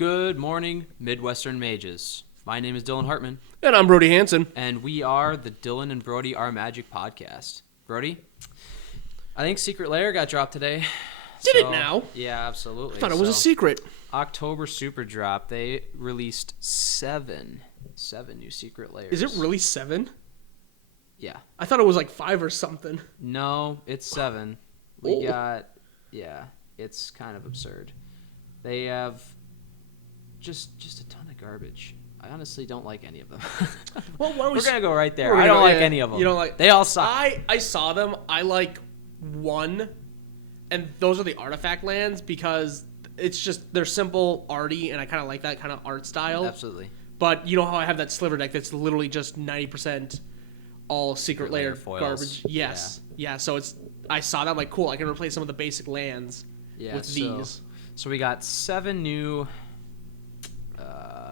Good morning, Midwestern Mages. My name is Dylan Hartman. And I'm Brody Hansen. And we are the Dylan and Brody Are Magic podcast. Brody, I think Secret Lair got dropped today. Did it now? Yeah, absolutely. I thought it was a secret. October Superdrop, they released seven new Secret Lairs. Is it really 7? Yeah. I thought it was like 5 or something. No, it's 7. It's kind of absurd. They have just a ton of garbage. I honestly don't like any of them. Well, we're gonna go right there. I don't like any of them. You don't like? They all suck. I saw them. I like 1, and those are the artifact lands because it's just they're simple, arty, and I kind of like that kind of art style. Absolutely. But you know how I have that sliver deck that's literally just 90% all Secret Lair garbage. Yes. Yeah. So I saw that. I'm like, cool. I can replace some of the basic lands with these. So we got 7 new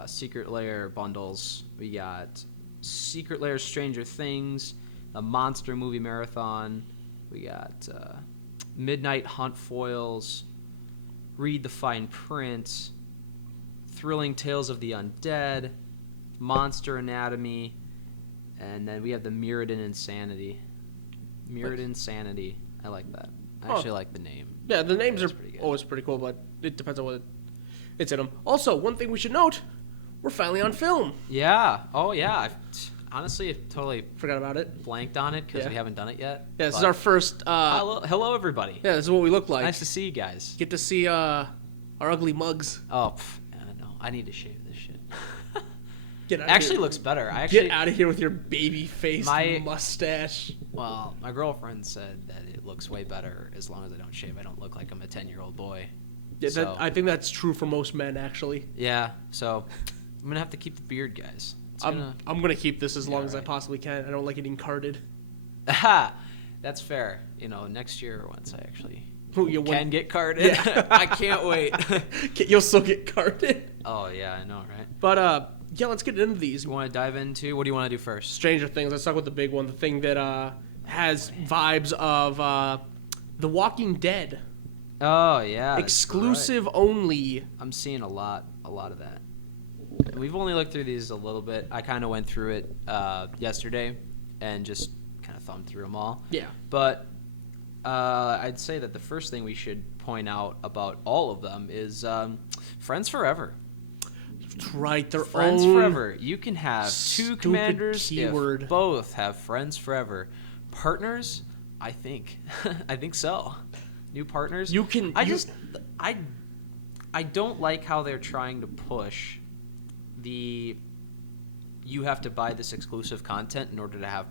Secret Lair bundles. We got Secret Lair Stranger Things, a Monster Movie Marathon. We got Midnight Hunt foils, Read the Fine Print, Thrilling Tales of the Undead, Monster Anatomy, and then we have the Mirrodin Insanity. Mirrodin Insanity. I like that. I actually like the name. Yeah, the names are always pretty cool, but it depends on what it's in them. Also, one thing we should note, we're finally on film. Yeah. Oh, yeah. Honestly, I totally forgot about it. Blanked on it because we haven't done it yet. Yeah, this is our first... hello, everybody. Yeah, this is what we look like. Nice to see you guys. Get to see our ugly mugs. Oh, no. I need to shave this shit. Get out actually looks better. Get out of here with your baby face mustache. Well, my girlfriend said that it looks way better as long as I don't shave. I don't look like I'm a 10-year-old boy. Yeah, I think that's true for most men, actually. Yeah, so I'm going to have to keep the beard, guys. I'm going to keep this as long as I possibly can. I don't like getting carded. Aha! That's fair. Next year once I actually can get carded. Yeah. I can't wait. You'll still get carded. Oh, yeah, I know, right? But, yeah, let's get into these. You want to dive into? What do you want to do first? Stranger Things. Let's talk about the big one. The thing that has vibes of The Walking Dead. Oh, yeah. Exclusive only. I'm seeing a lot of that. We've only looked through these a little bit. I kind of went through it yesterday and just kind of thumbed through them all. Yeah. But I'd say that the first thing we should point out about all of them is Friends Forever. That's right. They're Friends Forever. You can have 2 commanders keyword. If both have Friends Forever. Partners? I think so. New partners? I don't like how they're trying to push you have to buy this exclusive content in order to have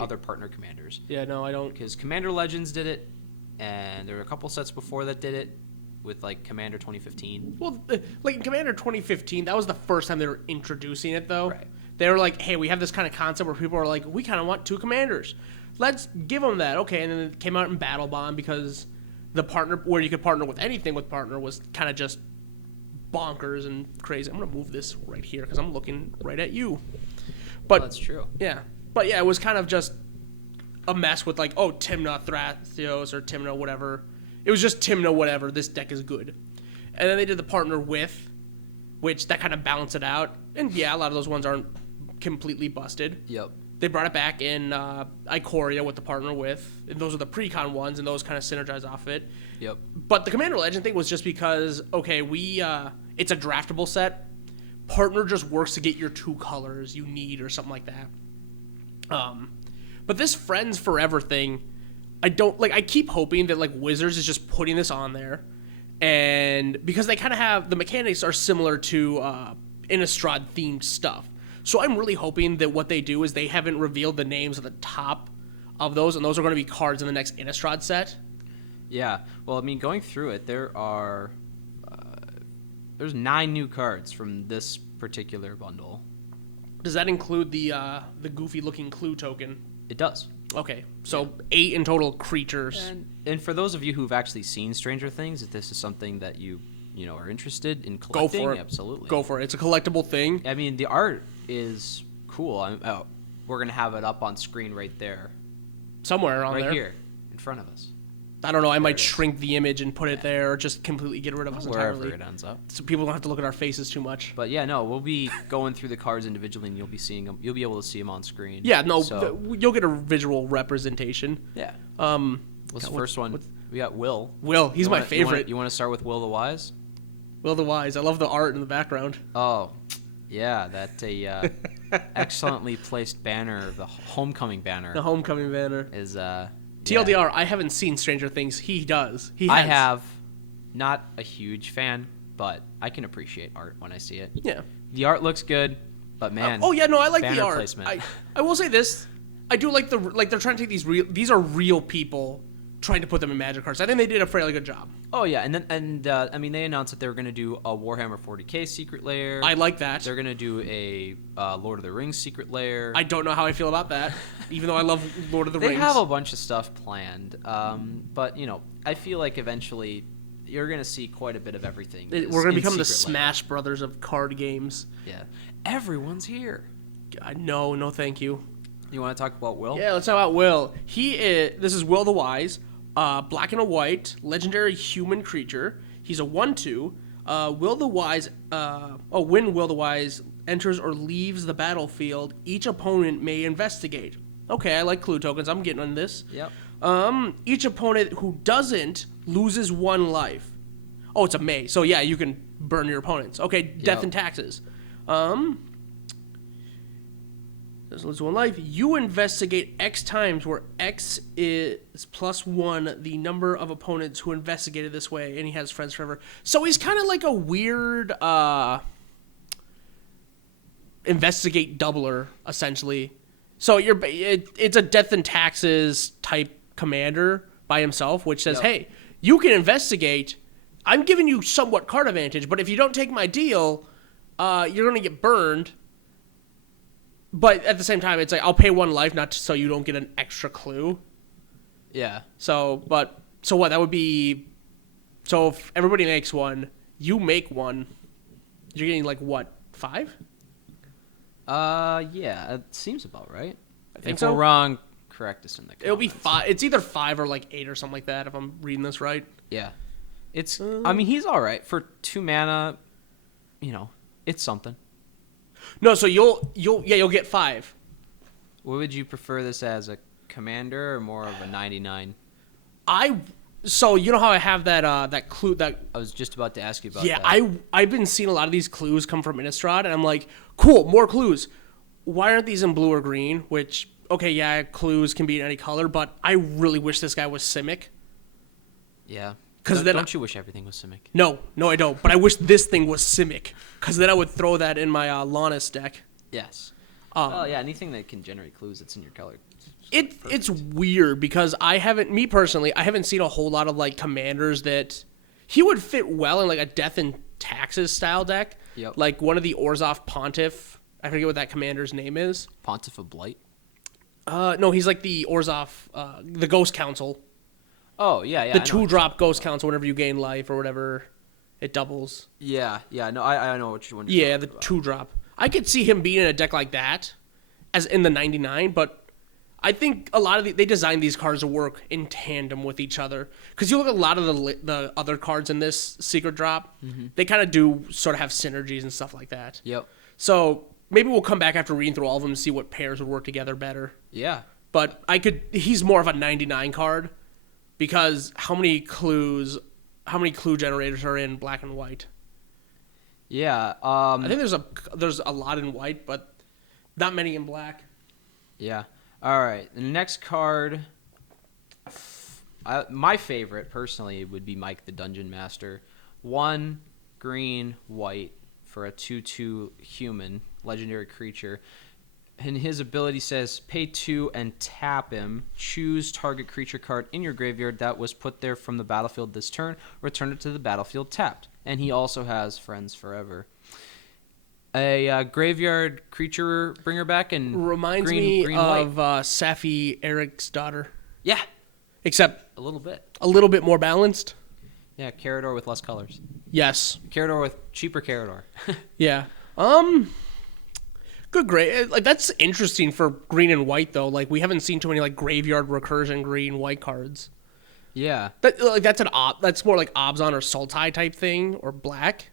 other partner commanders. Yeah, no, I don't. Because Commander Legends did it, and there were a couple sets before that did it with, like, Commander 2015. Well, like, in Commander 2015, that was the first time they were introducing it, though. Right. They were like, hey, we have this kind of concept where people are like, we kind of want 2 commanders. Let's give them that. Okay, and then it came out in Battle Bond because the partner, where you could partner with anything with partner, was kind of just bonkers and crazy. I'm going to move this right here because I'm looking right at you. But that's true. Yeah. But yeah, it was kind of just a mess with like, oh, Timna Thrasios or Timna whatever. It was just Timna whatever. This deck is good. And then they did the partner with, which that kind of balanced it out. And yeah, a lot of those ones aren't completely busted. Yep. They brought it back in Ikoria with the partner with. And those are the pre-con ones, and those kind of synergize off of it. Yep. But the Commander Legend thing was just because, okay, it's a draftable set. Partner just works to get your 2 colors you need or something like that. But this Friends Forever thing, I don't like. I keep hoping that like Wizards is just putting this on there, and because they kind of have the mechanics are similar to Innistrad themed stuff. So I'm really hoping that what they do is they haven't revealed the names at the top of those, and those are going to be cards in the next Innistrad set. Yeah. Well, I mean, going through it, there's 9 new cards from this particular bundle. Does that include the goofy-looking clue token? It does. Okay, so 8 in total creatures. And for those of you who've actually seen Stranger Things, if this is something that you are interested in collecting, go for it. Absolutely. Go for it. It's a collectible thing. I mean, the art is cool. We're going to have it up on screen right there. Somewhere on there. Right here, in front of us. I don't know. I might it is. shrink the image and put it there, or just completely get rid of us Wherever entirely, it ends up. so people don't have to look at our faces too much. But yeah, no, we'll be going through the cards individually, and you'll be seeing them. You'll be able to see them on screen. Yeah, no, So, you'll get a visual representation. yeah. What's the God, first one? We got Will. Will, he's my favorite. You want to start with Will the Wise? Will the Wise. I love the art in the background. Oh, yeah, that's a excellently placed banner. The homecoming banner. The homecoming banner. Is TLDR, yeah. I haven't seen Stranger Things. He does. He has. I have. Not a huge fan, but I can appreciate art when I see it. Yeah. The art looks good, but man. Oh yeah, no, I like the banner art. placement. I will say this. I do like they're trying to take these are real people trying to put them in Magic cards. I think they did a fairly good job. Oh yeah, and I mean they announced that they were going to do a Warhammer 40K secret lair. I like that. They're going to do a Lord of the Rings secret lair. I don't know how I feel about that, even though I love Lord of the Rings. They have a bunch of stuff planned, but I feel like eventually you're going to see quite a bit of everything. We're going to become the Secret Lair. Smash Brothers of card games. Yeah, everyone's here. No, thank you. You want to talk about Will? Yeah, let's talk about Will. This is Will the Wise, black and a white, legendary human creature. He's a 1/2. Will the Wise. When Will the Wise enters or leaves the battlefield, each opponent may investigate. Okay, I like clue tokens. I'm getting on this. Yep. Each opponent who doesn't loses 1 life. Oh, it's a may. So yeah, you can burn your opponents. Okay, death Yep. and taxes. Doesn't lose 1 life. You investigate X times, where X is +1 the number of opponents who investigated this way, and he has friends forever. So he's kind of like a weird investigate doubler, essentially. So it's a death and taxes type commander by himself, which says, Yep. hey, you can investigate. I'm giving you somewhat card advantage, but if you don't take my deal, you're going to get burned. But at the same time, it's like, I'll pay 1 life, not so you don't get an extra clue. Yeah. So what? That would be... So if everybody makes 1, you make 1, you're getting, 5? Yeah, it seems about right. I think if so. we're wrong, correct us in the comments. It'll be 5. It's either 5 or, 8 or something like that, if I'm reading this right. Yeah. It's, I mean, he's all right. For 2 mana, it's something. No, so you'll get 5. What would you prefer this as, a commander or more of a 99? So you know how I have that clue that... I was just about to ask you about Yeah, that. I've been seeing a lot of these clues come from Innistrad, and I'm like, cool, more clues. Why aren't these in blue or green? Which, okay, yeah, clues can be in any color, but I really wish this guy was Simic. Yeah. 'Cause then don't you wish everything was Simic? No, I don't. But I wish this thing was Simic, because then I would throw that in my Lannis deck. Yes. Oh yeah, anything that can generate clues that's in your color. It's weird because me personally, I haven't seen a whole lot of commanders that he would fit well in a death and taxes style deck. Yep. Like one of the Orzhov Pontiff. I forget what that commander's name is. Pontiff of Blight? No, he's like the Orzhov, the Ghost Council. Oh, yeah. The 2-drop Ghost Council, whenever you gain life or whatever, it doubles. Yeah, no, I know what you want to Yeah, the 2-drop. I could see him being in a deck like that, as in the 99, but I think a lot of they designed these cards to work in tandem with each other. Because you look at a lot of the other cards in this secret drop, they kind of do sort of have synergies and stuff like that. Yep. So maybe we'll come back after reading through all of them and see what pairs would work together better. Yeah. But he's more of a 99 card, because how many clue generators are in black and white? Yeah. I think there's a lot in white, but not many in black. Yeah. All right. The next card, my favorite personally would be Mike the Dungeon Master. 1 green, white for a 2/2 human legendary creature. And his ability says, pay 2 and tap him. Choose target creature card in your graveyard that was put there from the battlefield this turn. Return it to the battlefield tapped. And he also has Friends Forever. A graveyard creature bringer back and Reminds green, me white. of Safi Eric's daughter. Yeah, Except a little bit. a little bit more balanced. Yeah, Carador with less colors. Yes. Carador with cheaper Carador. Yeah. Good gray. That's interesting for green and white though. We haven't seen too many graveyard recursion green white cards. Yeah. That's more like Obzon or Sultai type thing, or black.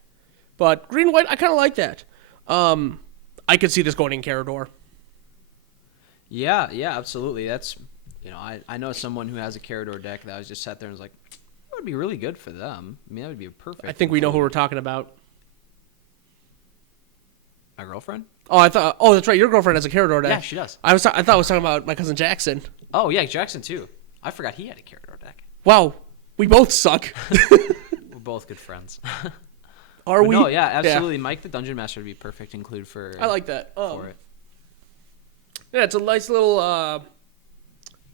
But green white, I kind of like that. I could see this going in Carador. Yeah, absolutely. That's, I know someone who has a Carador deck that I was just sat there and was like, that would be really good for them. I mean, that would be a perfect. I think we know who we're talking about. My girlfriend? Oh, that's right. Your girlfriend has a Carador deck. Yeah, she does. I thought I was talking about my cousin Jackson. Oh, yeah, Jackson, too. I forgot he had a Carador deck. Wow, we both suck. We're both good friends. Are we? No, yeah, absolutely. Yeah. Mike the Dungeon Master would be perfect include for. I like that. For it. Yeah, it's a nice little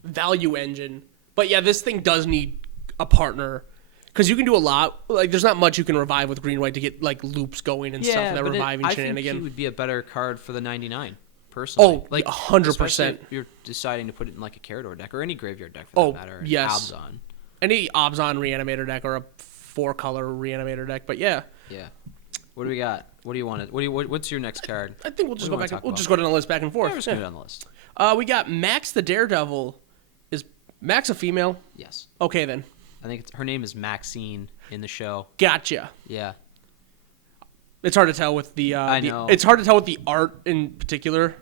value engine. But yeah, this thing does need a partner because you can do a lot. Like, there's not much you can revive with green white to get like loops going and stuff. That reviving shenanigan. I think he would be a better card for the 99. Personally, oh, like 100%. If you're deciding to put it in like a Carador deck or any graveyard deck for that matter. Yes. Obzon. Any Obzon Reanimator deck or a 4-color Reanimator deck. But yeah. Yeah. What do we got? What do you want? What's your next card? I think we'll just go back. We'll just go down the list back and forth. Yeah, just go down the list. We got Max the Daredevil. Is Max a female? Yes. Okay then. I think her name is Maxine in the show. Gotcha. Yeah. It's hard to tell with the. I know. It's hard to tell with the art in particular,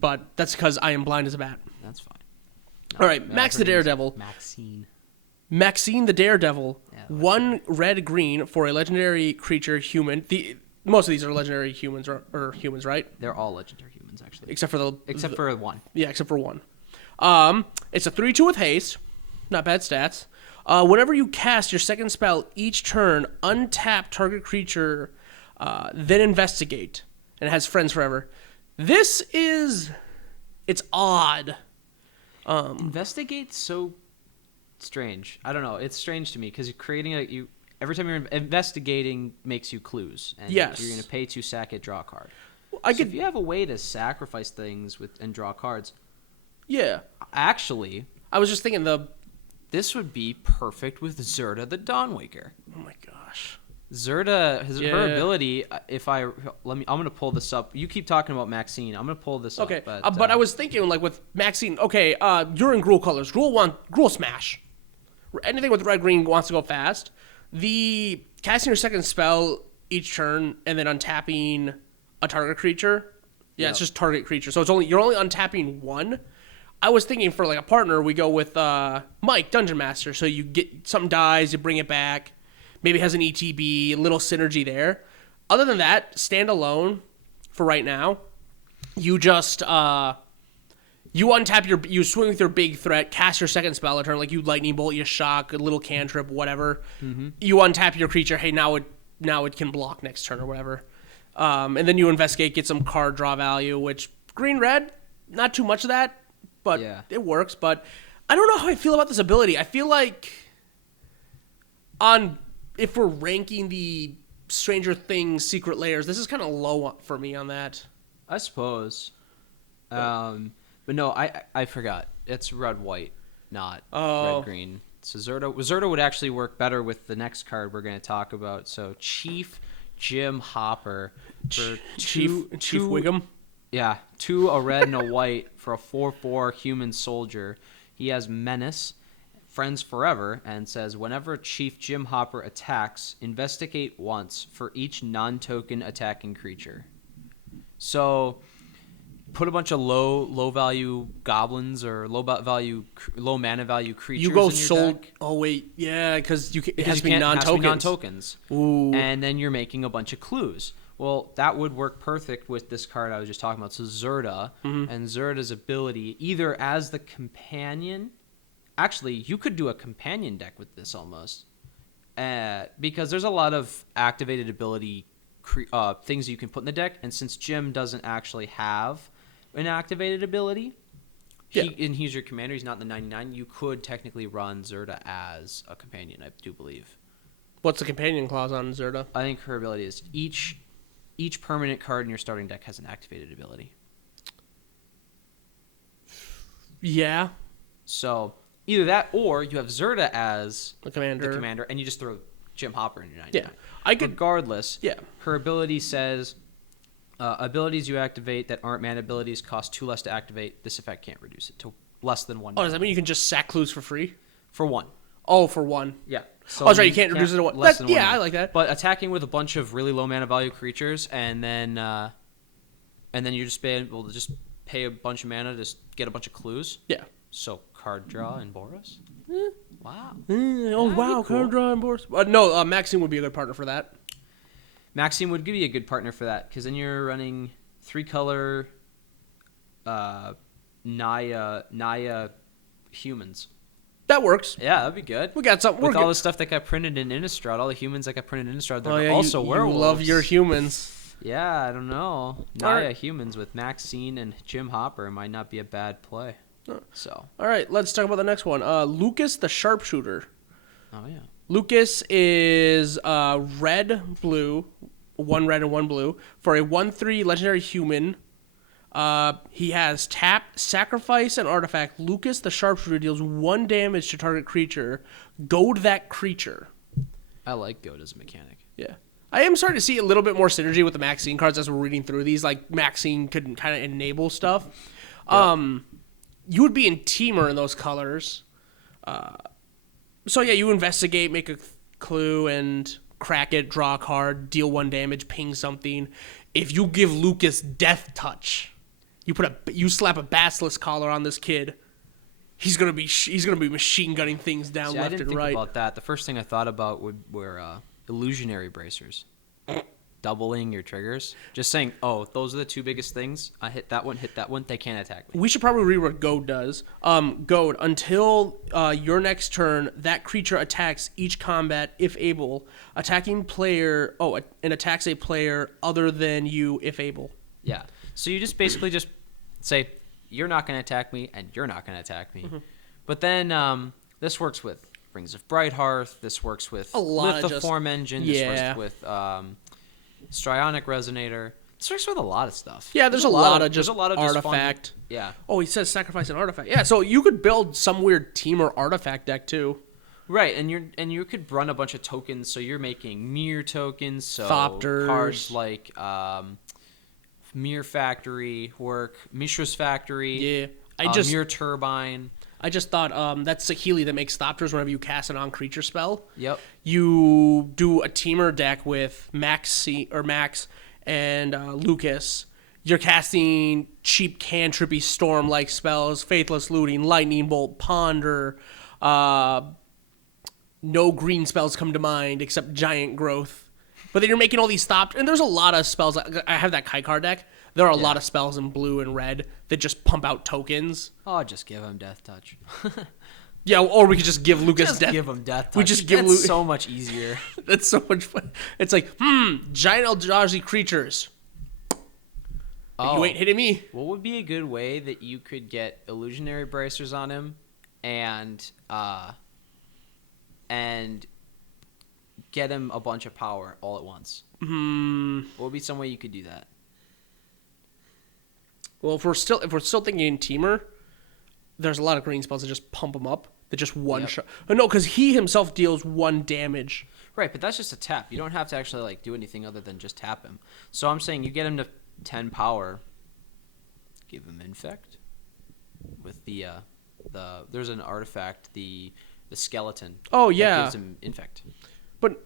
but that's because I am blind as a bat. That's fine. No, all right, Max the Daredevil. Maxine the Daredevil. Yeah, 1 red green for a legendary creature human. Most of these are legendary humans or humans, right? They're all legendary humans actually. Except for one. Yeah, except for one. It's a 3/2 with haste. Not bad stats. Whenever you cast your second spell each turn, untap target creature, then investigate. And it has friends forever. It's odd. Investigate's so strange. I don't know. It's strange to me because every time you're investigating makes you clues. And yes. You're going to pay to sack it, draw a card. If you have a way to sacrifice things and draw cards. Yeah. Actually, I was just thinking this would be perfect with Zerta the Dawnwaker. Oh my gosh. Zerta, her ability, I'm going to pull this up. You keep talking about Maxine. I'm going to pull this up. Okay, but I was thinking, like, with Maxine, okay, you're in Gruul colors. Gruul smash. Anything with red-green wants to go fast. The casting your second spell each turn and then untapping a target creature. Yeah, It's just target creature. So you're only untapping one. I was thinking for, like, a partner, we go with Mike, Dungeon Master. So you get something dies, you bring it back. Maybe it has an ETB, a little synergy there. Other than that, stand alone for right now. You just you untap you swing with your big threat, cast your second spell a turn, like you lightning bolt, you shock, a little cantrip, whatever. Mm-hmm. You untap your creature. Hey, now it can block next turn or whatever. And then you investigate, get some card draw value. Which green red, not too much of that, but it works. But I don't know how I feel about this ability. I feel like if we're ranking the Stranger Things secret layers, this is kind of low for me on that. I suppose. But no, I forgot. It's red-white, not red-green. So Zerta would actually work better with the next card we're going to talk about. So Chief Jim Hopper for Chief Wiggum? Yeah, 2 a red and a white for a 4/4 human soldier. He has Menace, Friends Forever, and says whenever Chief Jim Hopper attacks, investigate once for each non-token attacking creature. So put a bunch of low value goblins or low mana value creatures. You go in your deck. Oh wait, yeah, because it has to be non-tokens. Ooh. And then you're making a bunch of clues. Well, that would work perfect with this card I was just talking about. So Zerta and Zerta's ability, either as the companion. Actually, you could do a companion deck with this almost, because there's a lot of activated ability things you can put in the deck, and since Jim doesn't actually have an activated ability, and he's your commander, he's not in the 99, you could technically run Zerta as a companion, I do believe. What's the companion clause on Zerta? I think her ability is each permanent card in your starting deck has an activated ability. Yeah. So either that, or you have Zerta as the commander, and you just throw Jim Hopper in your 99. Yeah, regardless. Yeah, her ability says abilities you activate that aren't mana abilities cost 2 less to activate. This effect can't reduce it to less than 1. Oh, does that mean you can just sack clues for free? For 1. Oh, for 1. Yeah. So That's right. You can't reduce it to 1. Less than 1 Yeah, mana. I like that. But attacking with a bunch of really low mana value creatures, and then you're just able to just pay a bunch of mana to get a bunch of clues. Yeah. So card draw and Boros. Wow. Wow. Cool. Card draw and Boros. No, Maxine would be a good partner for that. Maxime would be a good partner for that, because then you're running 3-color Naya humans. That works. Yeah, that'd be good. We got something. With all the stuff that got printed in Innistrad, all the humans that got printed in Innistrad, they're also werewolves. You love your humans. Yeah, I don't know. Naya humans with Maxine and Jim Hopper might not be a bad play. So. All right, let's talk about the next one. Lucas the Sharpshooter. Oh, yeah. Lucas is red, blue, 1 red and 1 blue. For a 1/3 legendary human, he has tap, sacrifice, and artifact. Lucas the Sharpshooter deals 1 damage to target creature. Goad that creature. I like Goad as a mechanic. Yeah. I am starting to see a little bit more synergy with the Maxine cards as we're reading through these. Like, Maxine could kind of enable stuff. Yep. You would be in Teamer in those colors. So, yeah, you investigate, make a clue, and crack it, draw a card, deal 1 damage, ping something. If you give Lucas Death Touch, you slap a Basilisk collar on this kid, he's gonna be machine gunning things down left and right. I didn't think about that. The first thing I thought about were illusionary bracers. Doubling your triggers. Just saying, oh, those are the 2 biggest things. I hit that one, they can't attack me. We should probably read what Goad does. Goad, until your next turn, that creature attacks each combat if able. Attacking player, and attacks a player other than you if able. Yeah. So you just basically just say, you're not going to attack me, and you're not going to attack me. Mm-hmm. But then this works with Rings of Brighthearth. This works with Lithoform Engine. This works with Strionic Resonator. This works with a lot of stuff. Yeah, there's a lot of artifact. Yeah. Oh, he says sacrifice an artifact. Yeah, so you could build some weird team or artifact deck too. Right, and you could run a bunch of tokens, so you're making mirror tokens, so Thopters. Cards like Mirror Factory work, Mishra's Factory. Yeah, Mirror Turbine. I just thought that's Saheeli that makes Thopters whenever you cast an on-creature spell. Yep. You do a teamer deck with Max and Lucas. You're casting cheap cantrippy storm-like spells, Faithless Looting, Lightning Bolt, Ponder. No green spells come to mind except Giant Growth. But then you're making all these Thopters. And there's a lot of spells. I have that Kaikar deck. There are a lot of spells in blue and red that just pump out tokens. Oh, just give him Death Touch. Yeah, or we could just give Lucas Death. Give him Death Touch. We just give Lucas so much easier. That's so much fun. It's like, giant Eldrazi creatures. You ain't hitting me. What would be a good way that you could get illusionary bracers on him and get him a bunch of power all at once? What would be some way you could do that? Well, if we're still thinking in Teamer, there's a lot of green spells that just pump him up. That just one shot. Oh, no, because he himself deals 1 damage. Right, but that's just a tap. You don't have to actually do anything other than just tap him. So I'm saying you get him to 10 power. Give him Infect with the there's an artifact, the skeleton. Oh yeah, that gives him Infect. But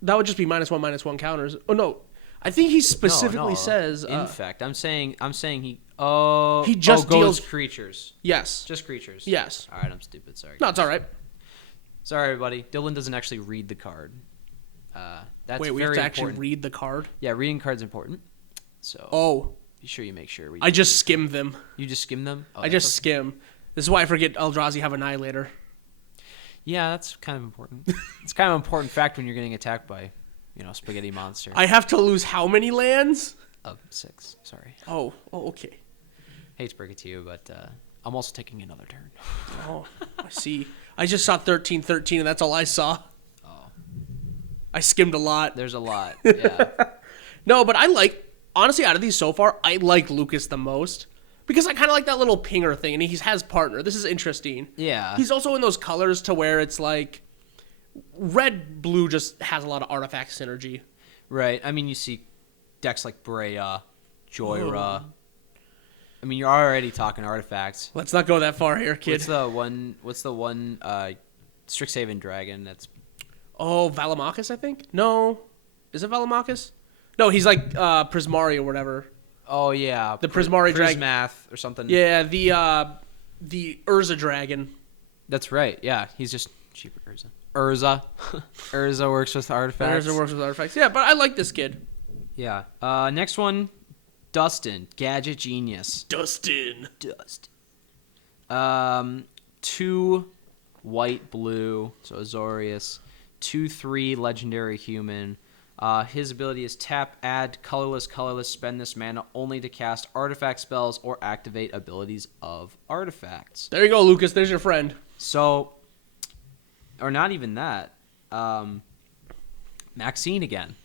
that would just be -1/-1 counters. Oh no. I think he specifically says Infect. I'm saying he just deals creatures. Yes. Just creatures. Yes. All right, I'm stupid. Sorry. No, it's all right. Sorry, everybody. Dylan doesn't actually read the card. That's Wait, we have to actually read the card? Yeah, reading card's important. So. Be sure you make sure. I just skimmed them. You just skim them? I just skim. This is why I forget Eldrazi have Annihilator. Yeah, that's kind of important. It's kind of an important fact when you're getting attacked by, spaghetti monster. I have to lose how many lands? 6. Sorry. Oh, okay. Hate to break it to you, but I'm also taking another turn. Oh, I see. I just saw 13-13, and that's all I saw. Oh. I skimmed a lot. There's a lot, yeah. No, but honestly, out of these so far, I like Lucas the most. Because I kind of like that little pinger thing, and he has partner. This is interesting. Yeah. He's also in those colors to where it's like red-blue just has a lot of artifact synergy. Right. I mean, you see decks like Breya, Joyra. I mean, you're already talking artifacts. Let's not go that far here, kid. What's the one Strixhaven Dragon. That's Oh, Valamachus, I think? No. Is it Valamachus? No, he's like Prismari or whatever. yeah, The Prismari dragon. Prismath or something. Yeah, the Urza dragon. That's right. Yeah, he's just cheaper Urza. Urza works with artifacts. Urza works with artifacts. Yeah, but I like this kid. Yeah. Next one, Dustin, Gadget Genius. Dustin. 2 white blue, so Azorius. 2/3 legendary human. His ability is tap, add, colorless, spend this mana only to cast artifact spells or activate abilities of artifacts. There you go, Lucas. There's your friend. So, or not even that. Maxine again.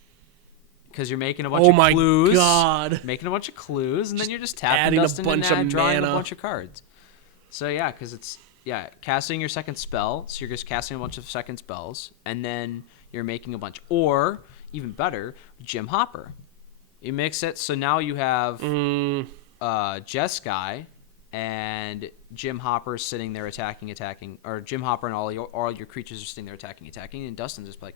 Because you're making a bunch of clues. Oh my god. Making a bunch of clues, and then you're just tapping adding Dustin a bunch and of drawing mana. a bunch of cards. So yeah, because it's casting your second spell. So you're just casting a bunch of second spells, and then you're making a bunch. Or even better, Jim Hopper. You mix it, so now you have Jeskai and Jim Hopper sitting there attacking, or Jim Hopper and all your creatures are sitting there attacking, and Dustin's just like,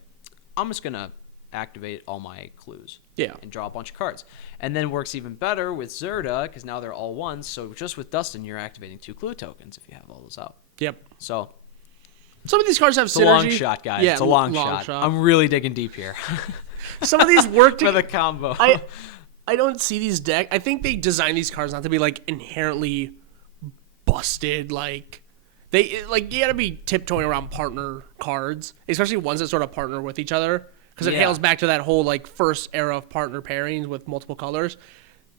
I'm just gonna activate all my clues. Yeah. And draw a bunch of cards. And then works even better with Zerda, because now they're all ones, so just with Dustin, you're activating 2 clue tokens if you have all those out. Yep. So some of these cards have it's synergy. a long shot, guys. Yeah, it's a long shot. I'm really digging deep here. Some of these work for the combo. I don't see these decks. I think they design these cards not to be like inherently busted. Like you gotta be tiptoeing around partner cards, especially ones that sort of partner with each other, because it hails back to that whole like first era of partner pairings with multiple colors.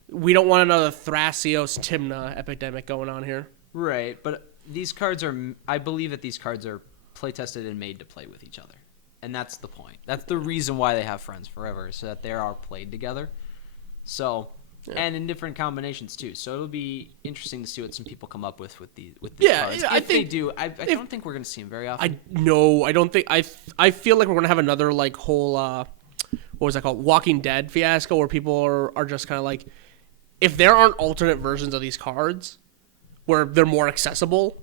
We don't want another Thrasios Timna epidemic going on here. Right, but these cards are. I believe that these cards are play tested and made to play with each other. And that's the point. That's the reason why they have Friends Forever, so that they are played together. So, and in different combinations too. So it'll be interesting to see what some people come up with these cards. Yeah, I think they do. I don't think we're going to see them very often. I don't think. I feel like we're going to have another like whole what was that called? Walking Dead fiasco, where people are just kind of like, if there aren't alternate versions of these cards where they're more accessible,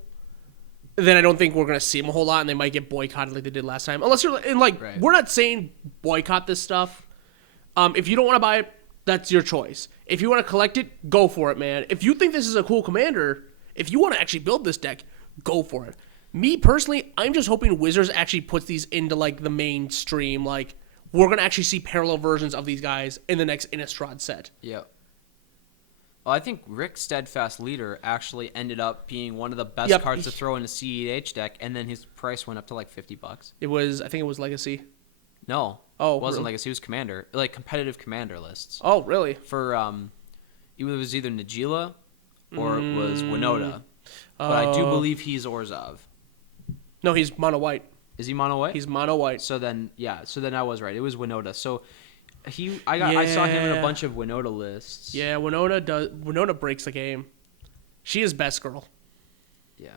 then I don't think we're going to see them a whole lot, and they might get boycotted like they did last time. Unless you're in like, right. We're not saying boycott this stuff. If you don't want to buy it, that's your choice. If you want to collect it, go for it, man. If you think this is a cool commander, if you want to actually build this deck, go for it. Me personally, I'm just hoping Wizards actually puts these into like the mainstream. Like, we're going to actually see parallel versions of these guys in the next Innistrad set. Yeah. Well, I think Rick Steadfast Leader actually ended up being one of the best cards to throw in a CEH deck, and then his price went up to like $50. I think it was Legacy. No. Oh, it wasn't really? Legacy. It was Commander, like competitive Commander lists. Oh, really? For it was either Najila or it was Winota, but I do believe he's Orzhov. No, he's mono white. Is he mono white? He's mono white. So then I was right. It was Winota. So I saw him in a bunch of Winota lists. Yeah, Winota breaks the game. She is best girl. Yeah.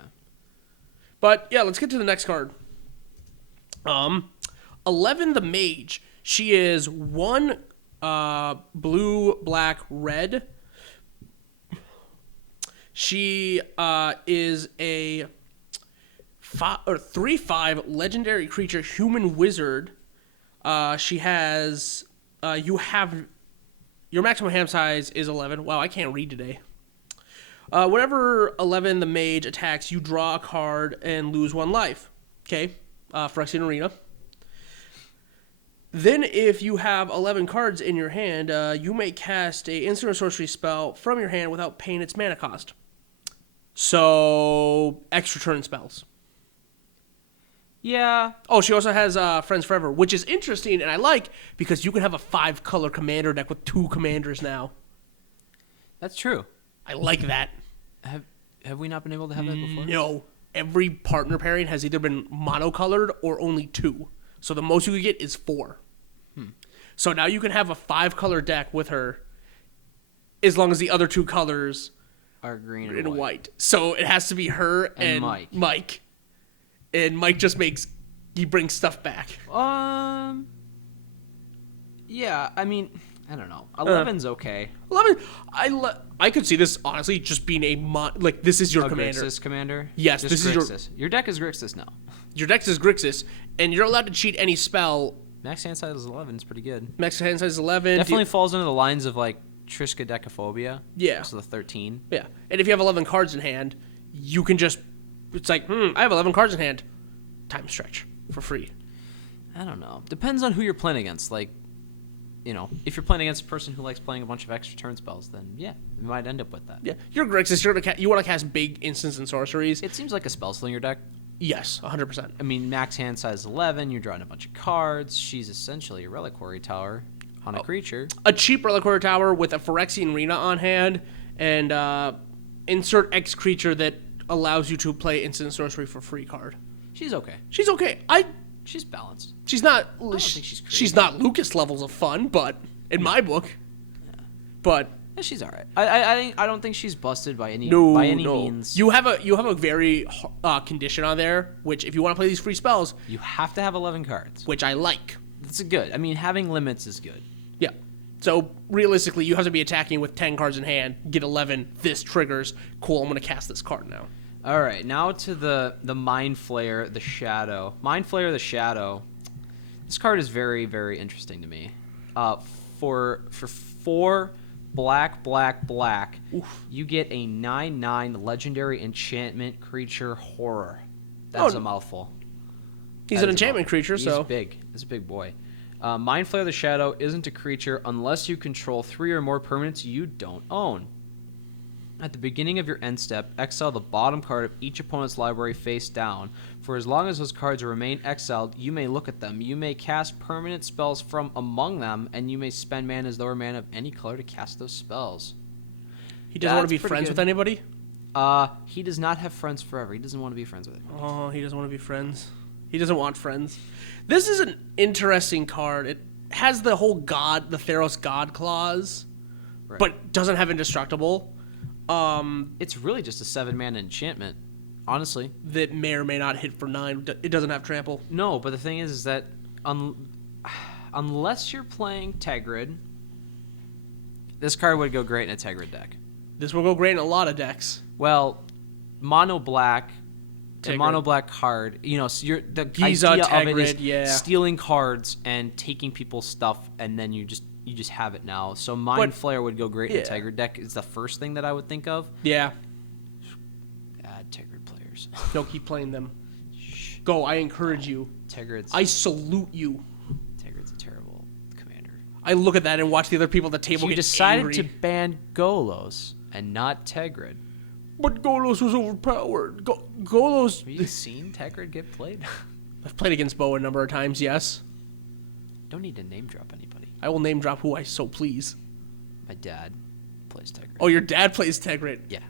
But yeah, let's get to the next card. 11 the Mage. She is 1 blue, black, red. She is a 3/5 legendary creature, human wizard. She has your maximum hand size is 11. Wow, I can't read today. Whenever 11 the Mage attacks, you draw a card and lose 1 life. Okay, Phyrexian Arena. Then, if you have 11 cards in your hand, you may cast a instant or sorcery spell from your hand without paying its mana cost. So, extra turn spells. Yeah. Oh, she also has Friends Forever, which is interesting, and I like, because you can have a 5-color commander deck with 2 commanders now. That's true. I like that. Have we not been able to have that before? No. Every partner pairing has either been monocolored or only 2. So the most you could get is 4. So now you can have a 5-color deck with her, as long as the other 2 colors are green and white. So it has to be her and Mike. And Mike just brings stuff back. Yeah, I mean, I don't know. 11's okay. 11. I could see this honestly just being like this is your commander. Grixis commander. Yes, just this Grixis. is your deck is Grixis now. Your deck is Grixis, and you're allowed to cheat any spell. Max hand size is 11. It's pretty good. Max hand size is 11. Definitely falls into the lines of like Trishka Decaphobia. Yeah. So the 13. Yeah, and if you have 11 cards in hand, you can just. It's like, I have 11 cards in hand. Time stretch for free. I don't know. Depends on who you're playing against. Like, if you're playing against a person who likes playing a bunch of extra turn spells, then yeah, you might end up with that. Yeah, you're Grixis. You want to cast big instants and sorceries. It seems like a spell slinger deck. Yes, 100%. I mean, max hand size 11. You're drawing a bunch of cards. She's essentially a reliquary tower on a creature. A cheap reliquary tower with a Phyrexian Rena on hand, and insert X creature that allows you to play instant sorcery for free card. She's okay. She's okay. She's balanced. She's not. I don't think she's crazy. She's not Lucas levels of fun, but in my book. Yeah. But yeah, she's all right. I don't think she's busted by any means. You have a very condition on there, which if you want to play these free spells, you have to have 11 cards, which I like. That's good. I mean, having limits is good. Yeah. So realistically, you have to be attacking with 10 cards in hand. Get 11. This triggers. Cool. I'm going to cast this card now. All right, now to the Mind Flayer, the Shadow. Mind Flayer, the Shadow. This card is very, very interesting to me. For 4 black, oof, you get a 9/9 legendary enchantment creature horror. That's a mouthful. He's an enchantment creature, so he's big. He's a big boy. Mind Flayer, the Shadow isn't a creature unless you control 3 or more permanents you don't own. At the beginning of your end step, exile the bottom card of each opponent's library face down. For as long as those cards remain exiled, you may look at them. You may cast permanent spells from among them, and you may spend mana as though or mana of any color to cast those spells. He doesn't want to be friends with anybody? He does not have friends forever. He doesn't want to be friends with anybody. Oh, he doesn't want to be friends. He doesn't want friends. This is an interesting card. It has the whole the Theros God clause, right, but doesn't have indestructible. It's really just a 7-mana enchantment, honestly. That may or may not hit for 9. It doesn't have trample. No, but the thing is that unless you're playing Tegrid, this card would go great in a Tegrid deck. This will go great in a lot of decks. Well, mono black, a mono black card. So you're the Giza, idea Tegrid, of it is stealing cards and taking people's stuff, and then you just have it now. So Mind Flayer would go great in a Tegrid deck is the first thing that I would think of. Yeah. Add Tegrid players. No, keep playing them. Go, I encourage you. I salute you. Tegrid's a terrible commander. I look at that and watch the other people at the table get decided angry. To ban Golos and not Tegrid. But Golos was overpowered. Golos... Have you seen Tegrid get played? I've played against Bo a number of times, yes. Don't need to name drop anybody. I will name drop who I so please. My dad plays Tegrid. Oh, your dad plays Tegrid? Yeah.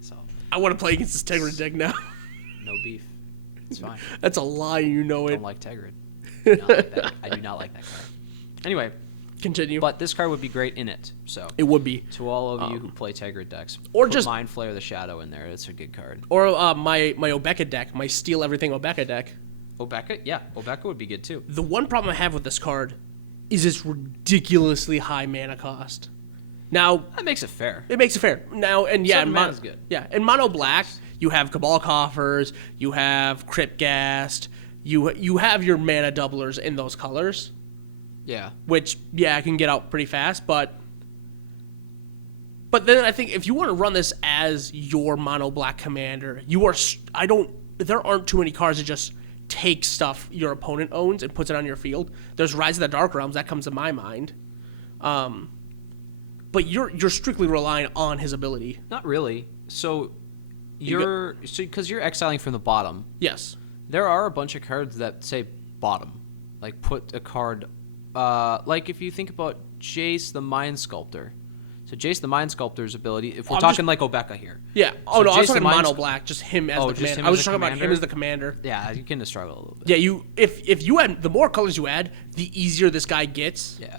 So I want to play against this Tegrid deck now. No beef. It's fine. That's a lie, you know it. I don't like Tegrid. I do not like that card. Anyway. Continue. But this card would be great in it. So it would be. To all of you who play Tegrid decks. Or put just Mind Flayer the Shadow in there. It's a good card. Or my Obeka deck, my Steal Everything Obeka deck. Obeka? Yeah. Obeka would be good too. The one problem I have with this card is its ridiculously high mana cost. Now that makes it fair. It makes it fair. Now and yeah, mana's good. Yeah, in mono black, you have Cabal Coffers, you have Crypt Ghast, you have your mana doublers in those colors. Yeah. Which can get out pretty fast, but then I think if you want to run this as your mono black commander, there aren't too many cards that just take stuff your opponent owns and puts it on your field. There's Rise of the Dark Realms that comes to my mind, but you're strictly relying on his ability. Not really. So because you're exiling from the bottom. Yes. There are a bunch of cards that say bottom, like put a card. Like if you think about Jace the Mind Sculptor. So Jace the Mind Sculptor's ability, if we're talking like Obeka here. Yeah. Oh, so no, Jace I was talking mono black, just him as the commander. I was just talking about him as the commander. Yeah, you can struggle a little bit. Yeah, if you add, the more colors you add, the easier this guy gets. Yeah.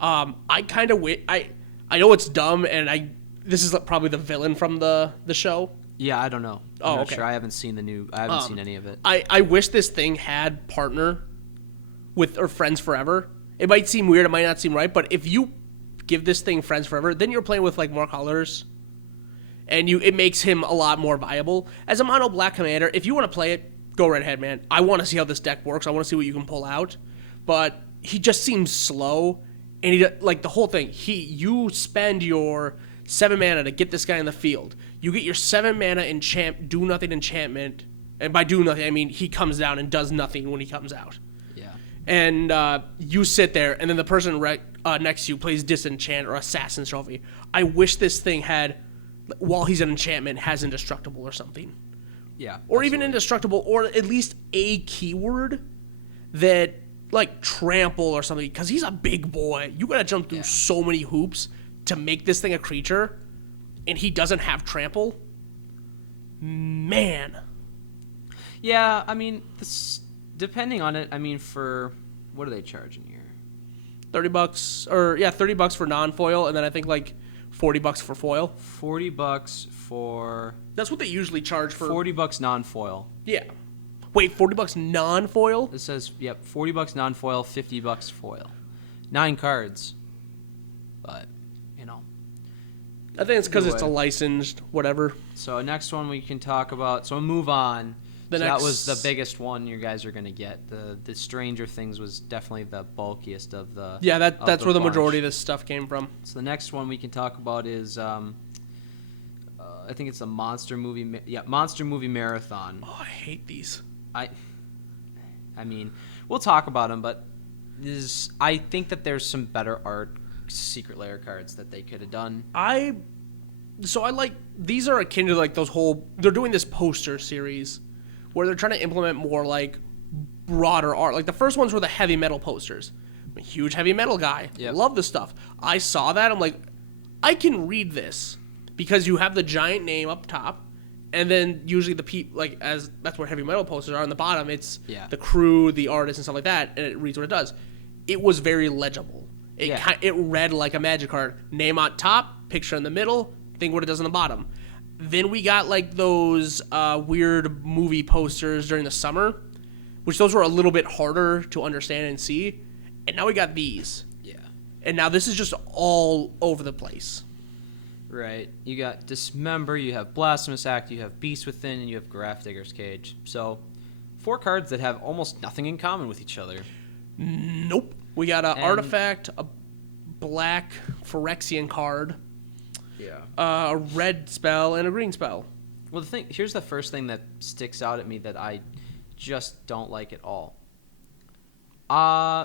I kind of I know it's dumb, and this is probably the villain from the show. Yeah, I don't know. I'm not sure. I haven't seen seen any of it. I wish this thing had partner with or friends forever. It might seem weird, it might not seem right, but if you give this thing friends forever, then you're playing with like more colors, and it makes him a lot more viable as a mono black commander. If you want to play it, go right ahead, man. I want to see how this deck works. I want to see what you can pull out, but he just seems slow, and he like the whole thing. You spend your 7 mana to get this guy in the field. You get your 7 mana do nothing enchantment, and by do nothing I mean he comes down and does nothing when he comes out. Yeah. And you sit there, and then the person next to you plays Disenchant or Assassin's Trophy. I wish this thing had, while he's an enchantment, has Indestructible or something. Yeah. Or absolutely. even Indestructible, or at least a keyword that, like, Trample or something, because he's a big boy. You gotta jump through so many hoops to make this thing a creature, and he doesn't have Trample. Man. Yeah, I mean, depending on it, I mean, for, what are they charging here? $30, or, yeah, $30 for non-foil, and then I think, like, $40 for foil. $40 for... That's what they usually charge for. $40 non-foil. Yeah. Wait, $40 non-foil? It says, yep, $40 non-foil, $50 foil. 9 cards. But, you know. I think it's because it's a Anyway. licensed whatever. So next one we can talk about. So move on. That was the biggest one you guys are going to get. The Stranger Things was definitely the bulkiest of the... Yeah, that's where the bunch. majority of this stuff came from. So the next one we can talk about is... I think it's a Monster Movie Marathon. Oh, I hate these. I mean, we'll talk about them, but I think that there's some better art Secret Lair cards that they could have done. So I like, these are akin to like those whole, they're doing this poster series where they're trying to implement more like broader art. Like the first ones were the heavy metal posters. I'm a huge heavy metal guy. Yep. Love the stuff. I saw that. I'm like, I can read this because you have the giant name up top, and then usually that's where heavy metal posters are on the bottom. It's the crew, the artist, and stuff like that, and it reads what it does. It was very legible. It read like a Magic card. Name on top, picture in the middle, think what it does on the bottom. Then we got like those weird movie posters during the summer, which those were a little bit harder to understand and see. And now we got these. Yeah. And now this is just all over the place. Right. You got Dismember, you have Blasphemous Act, you have Beast Within, and you have Grafdigger's Cage. So, 4 cards that have almost nothing in common with each other. Nope. We got an artifact, a black Phyrexian card, a red spell, and a green spell. Well, here's the first thing that sticks out at me that I just don't like at all.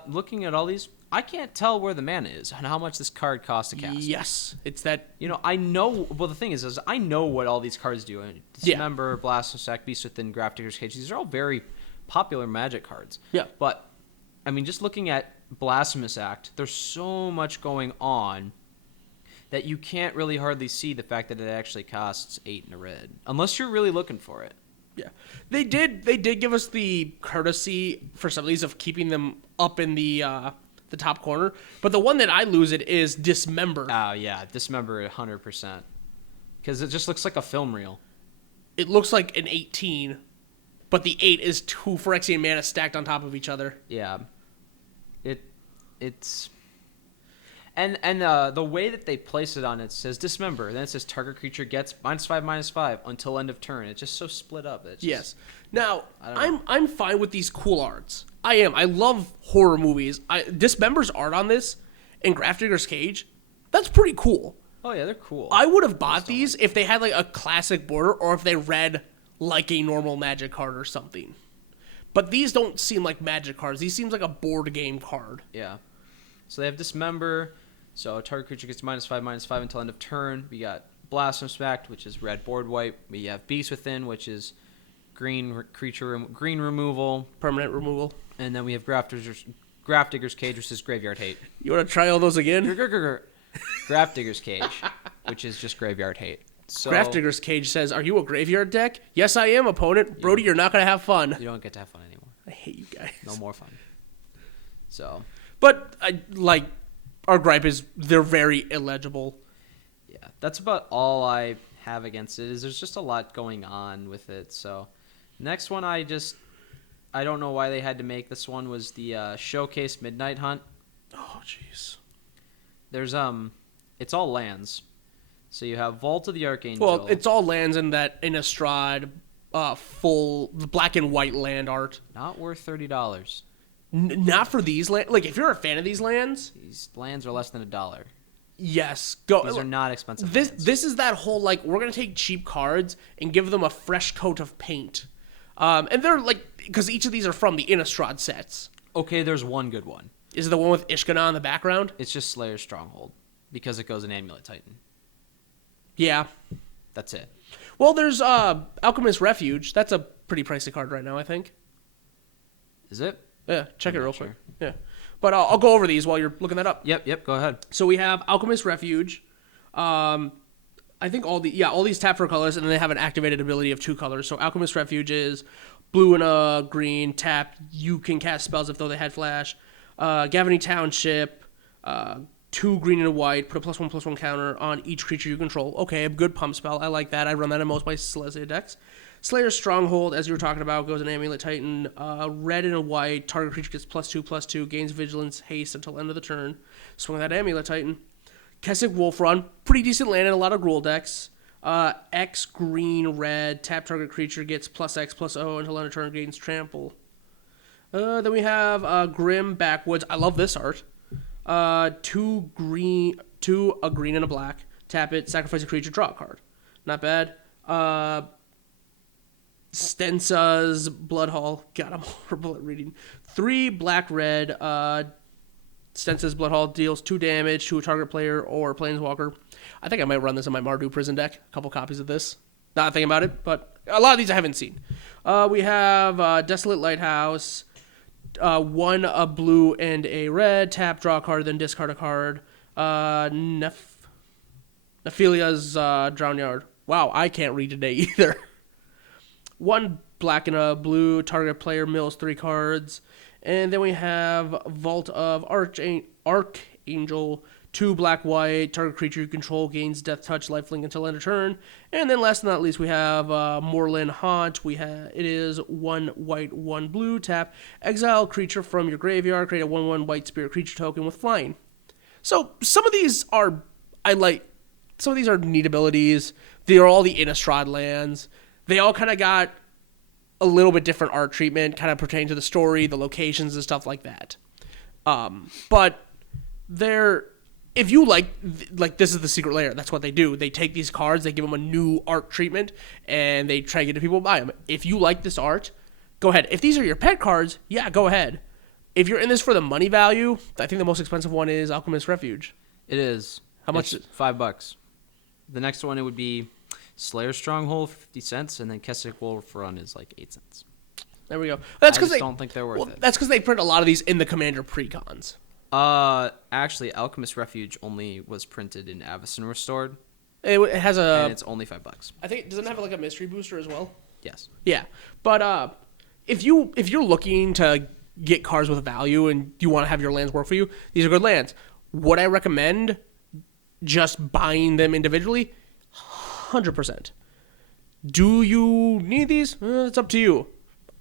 Looking at all these, I can't tell where the mana is and how much this card costs to cast. Yes, it's that. You know, I know. Well, the thing is I know what all these cards do. Dismember, Blasphemous Act, Beast Within, Grafdigger's Cage. These are all very popular Magic cards. Yeah. But I mean, just looking at Blasphemous Act, there's so much going on that you can't really hardly see the fact that it actually costs 8 in a red, unless you're really looking for it. Yeah, they did give us the courtesy for some of these of keeping them up in the top corner, but the one that I lose it is Dismember. Oh yeah, Dismember 100%, because it just looks like a film reel. It looks like an 18, but the 8 is 2 Phyrexian mana stacked on top of each other. Yeah, it's. And the way that they place it on it says Dismember, then it says target creature gets -5/-5 until end of turn. It's just so split up. Yes. Now I'm fine with these cool arts. I am. I love horror movies. Dismember's art on this and Grafdigger's Cage, that's pretty cool. Oh yeah, they're cool. I would have bought these if they had like a classic border or if they read like a normal Magic card or something. But these don't seem like Magic cards. These seem like a board game card. Yeah. So they have Dismember. So target creature gets -5/-5 until end of turn. We got Blasphemous Act, which is red board wipe. We have Beast Within, which is green creature green removal, Permanent removal. and then we have Grafdigger's Cage, which is graveyard hate. You want to try all those again? Grafdigger's Cage, which is just graveyard hate. So Grafdigger's Cage says, "Are you a graveyard deck?" Yes, I am, opponent. Brody, you're not gonna have fun. you don't get to have fun anymore. I hate you guys. No more fun. So But our gripe is they're very illegible. yeah, that's about all I have against it. There's just a lot going on with it. So next one, I don't know why they had to make this one, was the Showcase Midnight Hunt. Oh, jeez. There's it's all lands. So you have Vault of the Archangel. Well, it's all lands in Innistrad, full black and white land art. Not worth $30. Not for these lands. Like, if you're a fan of these lands, These lands are less than $1. yes, go. These are not expensive. This is that whole, like, we're gonna take cheap cards and give them a fresh coat of paint, and they're like, because each of these are from the Innistrad sets. Okay, there's one good one. Is it the one with Ishkana in the background? It's just Slayer's Stronghold because it goes in Amulet Titan. Yeah. That's it. Well, there's Alchemist Refuge. That's a pretty pricey card right now, I think. Is it? Yeah, check I'm it not real sure. quick. Yeah, but I'll go over these while you're looking that up. Yep. Go ahead. So we have Alchemist Refuge. I think all these tap for colors, and then they have an activated ability of 2 colors. So Alchemist Refuge is blue and a green tap. You can cast spells if though they had flash. Gavany Township, 2 green and a white. Put a +1/+1 counter on each creature you control. Okay, a good pump spell. I like that. I run that in most of my Silesia decks. Slayer's Stronghold, as you were talking about, goes in Amulet Titan. Red and a white. Target creature gets +2/+2. Gains Vigilance, Haste until end of the turn. Swing that Amulet Titan. Kessig Wolf Run. Pretty decent land in a lot of Gruul decks. X green red. Tap target creature gets +X/+O until end of turn. Gains Trample. Then we have Grim Backwoods. I love this art. 2 green and a black. Tap it. Sacrifice a creature. Draw a card. Not bad. Stensa's Bloodhall. God, I'm horrible at reading. 3 black red. Stensa's Bloodhall deals 2 damage to a target player or planeswalker. I think I might run this in my Mardu prison deck. A couple copies of this. Not thinking about it, but a lot of these I haven't seen. We have Desolate Lighthouse. 1 a blue and a red. Tap, draw a card, then discard a card. Nephilia's Drown Yard. Wow, I can't read today either. 1 black and a blue. Target player mills 3 cards. And then we have Vault of Archangel. 2 black white. Target creature you control gains Death Touch, Lifelink until end of turn. And then last but not least, we have Moorland Haunt. It is 1 white, 1 blue. Tap. Exile creature from your graveyard. Create a 1/1 white spirit creature token with flying. So some of these are neat abilities. They are all the Innistrad lands. They all kind of got a little bit different art treatment, kind of pertaining to the story, the locations, and stuff like that. But if you like this is the Secret Lair. That's what they do. They take these cards, they give them a new art treatment, and they try to get people to buy them. If you like this art, go ahead. If these are your pet cards, yeah, go ahead. If you're in this for the money value, I think the most expensive one is Alchemist Refuge. It is. How much? It's $5. The next one, it would be Slayer's Stronghold, 50 cents, and then Kessig Wolf Run is like 8 cents. There we go. That's because I don't think they're worth it. That's because they print a lot of these in the Commander precons. Actually, Alchemist Refuge only was printed in Avacyn Restored. It has and it's only $5. I think doesn't it have like a mystery booster as well? Yes. Yeah, but if you're looking to get cards with value and you want to have your lands work for you, these are good lands. Would I recommend just buying them individually? 100%. Do you need these? It's up to you.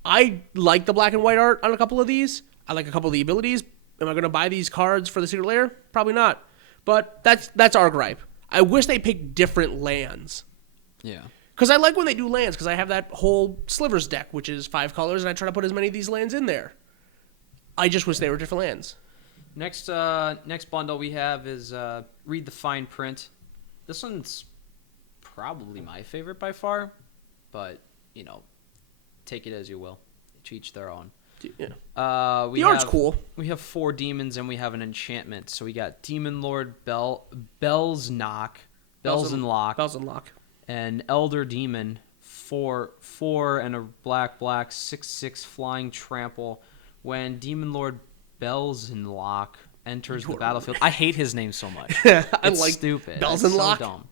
I like the black and white art on a couple of these. I like a couple of the abilities. Am I going to buy these cards for the Secret Lair? Probably not. But that's our gripe. I wish they picked different lands. Yeah. Because I like when they do lands, because I have that whole Slivers deck, which is 5 colors, and I try to put as many of these lands in there. I just wish they were different lands. Next bundle we have is Read the Fine Print. This one's probably my favorite by far, but, take it as you will. To each their own. Yeah. The art's cool. We have 4 demons and we have an enchantment. So we got Demon Lord Bells and Lock, and Elder Demon, 4 and a black 6/6 flying trample. When Demon Lord Bells and Lock enters the battlefield, I hate his name so much. It's like stupid. Bells and Lock. So dumb.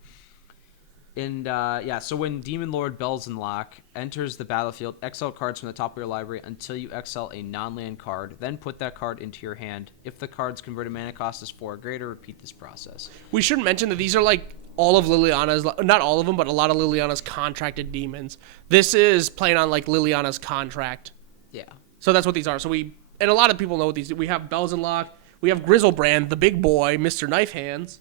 And so when Demon Lord Bells and Lock enters the battlefield, exile cards from the top of your library until you exile a non-land card. Then put that card into your hand. If the card's converted mana cost is 4 or greater, repeat this process. We should mention that these are like all of Liliana's, not all of them, but a lot of Liliana's contracted demons. This is playing on like Liliana's contract. Yeah. So that's what these are. And a lot of people know what these do. We have Bells and Lock. We have Grizzlebrand, the big boy, Mr. Knife Hands.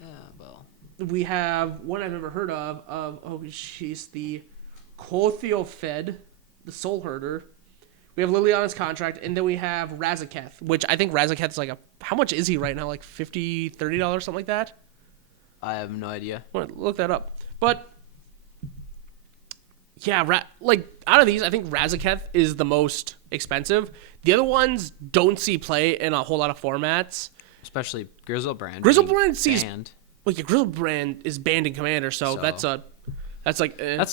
Yeah, well. We have one I've never heard of. She's the Kothio-Fed, the Soul Herder. We have Liliana's Contract, and then we have Razaketh, which I think Razaketh is like how much is he right now? Like $50, $30, something like that? I have no idea. I want to look that up. But, yeah, out of these, I think Razaketh is the most expensive. The other ones don't see play in a whole lot of formats. Especially Grizzlebrand. Grizzlebrand sees... banned. Well, yeah, Grizzlebrand is banned in Commander, so that's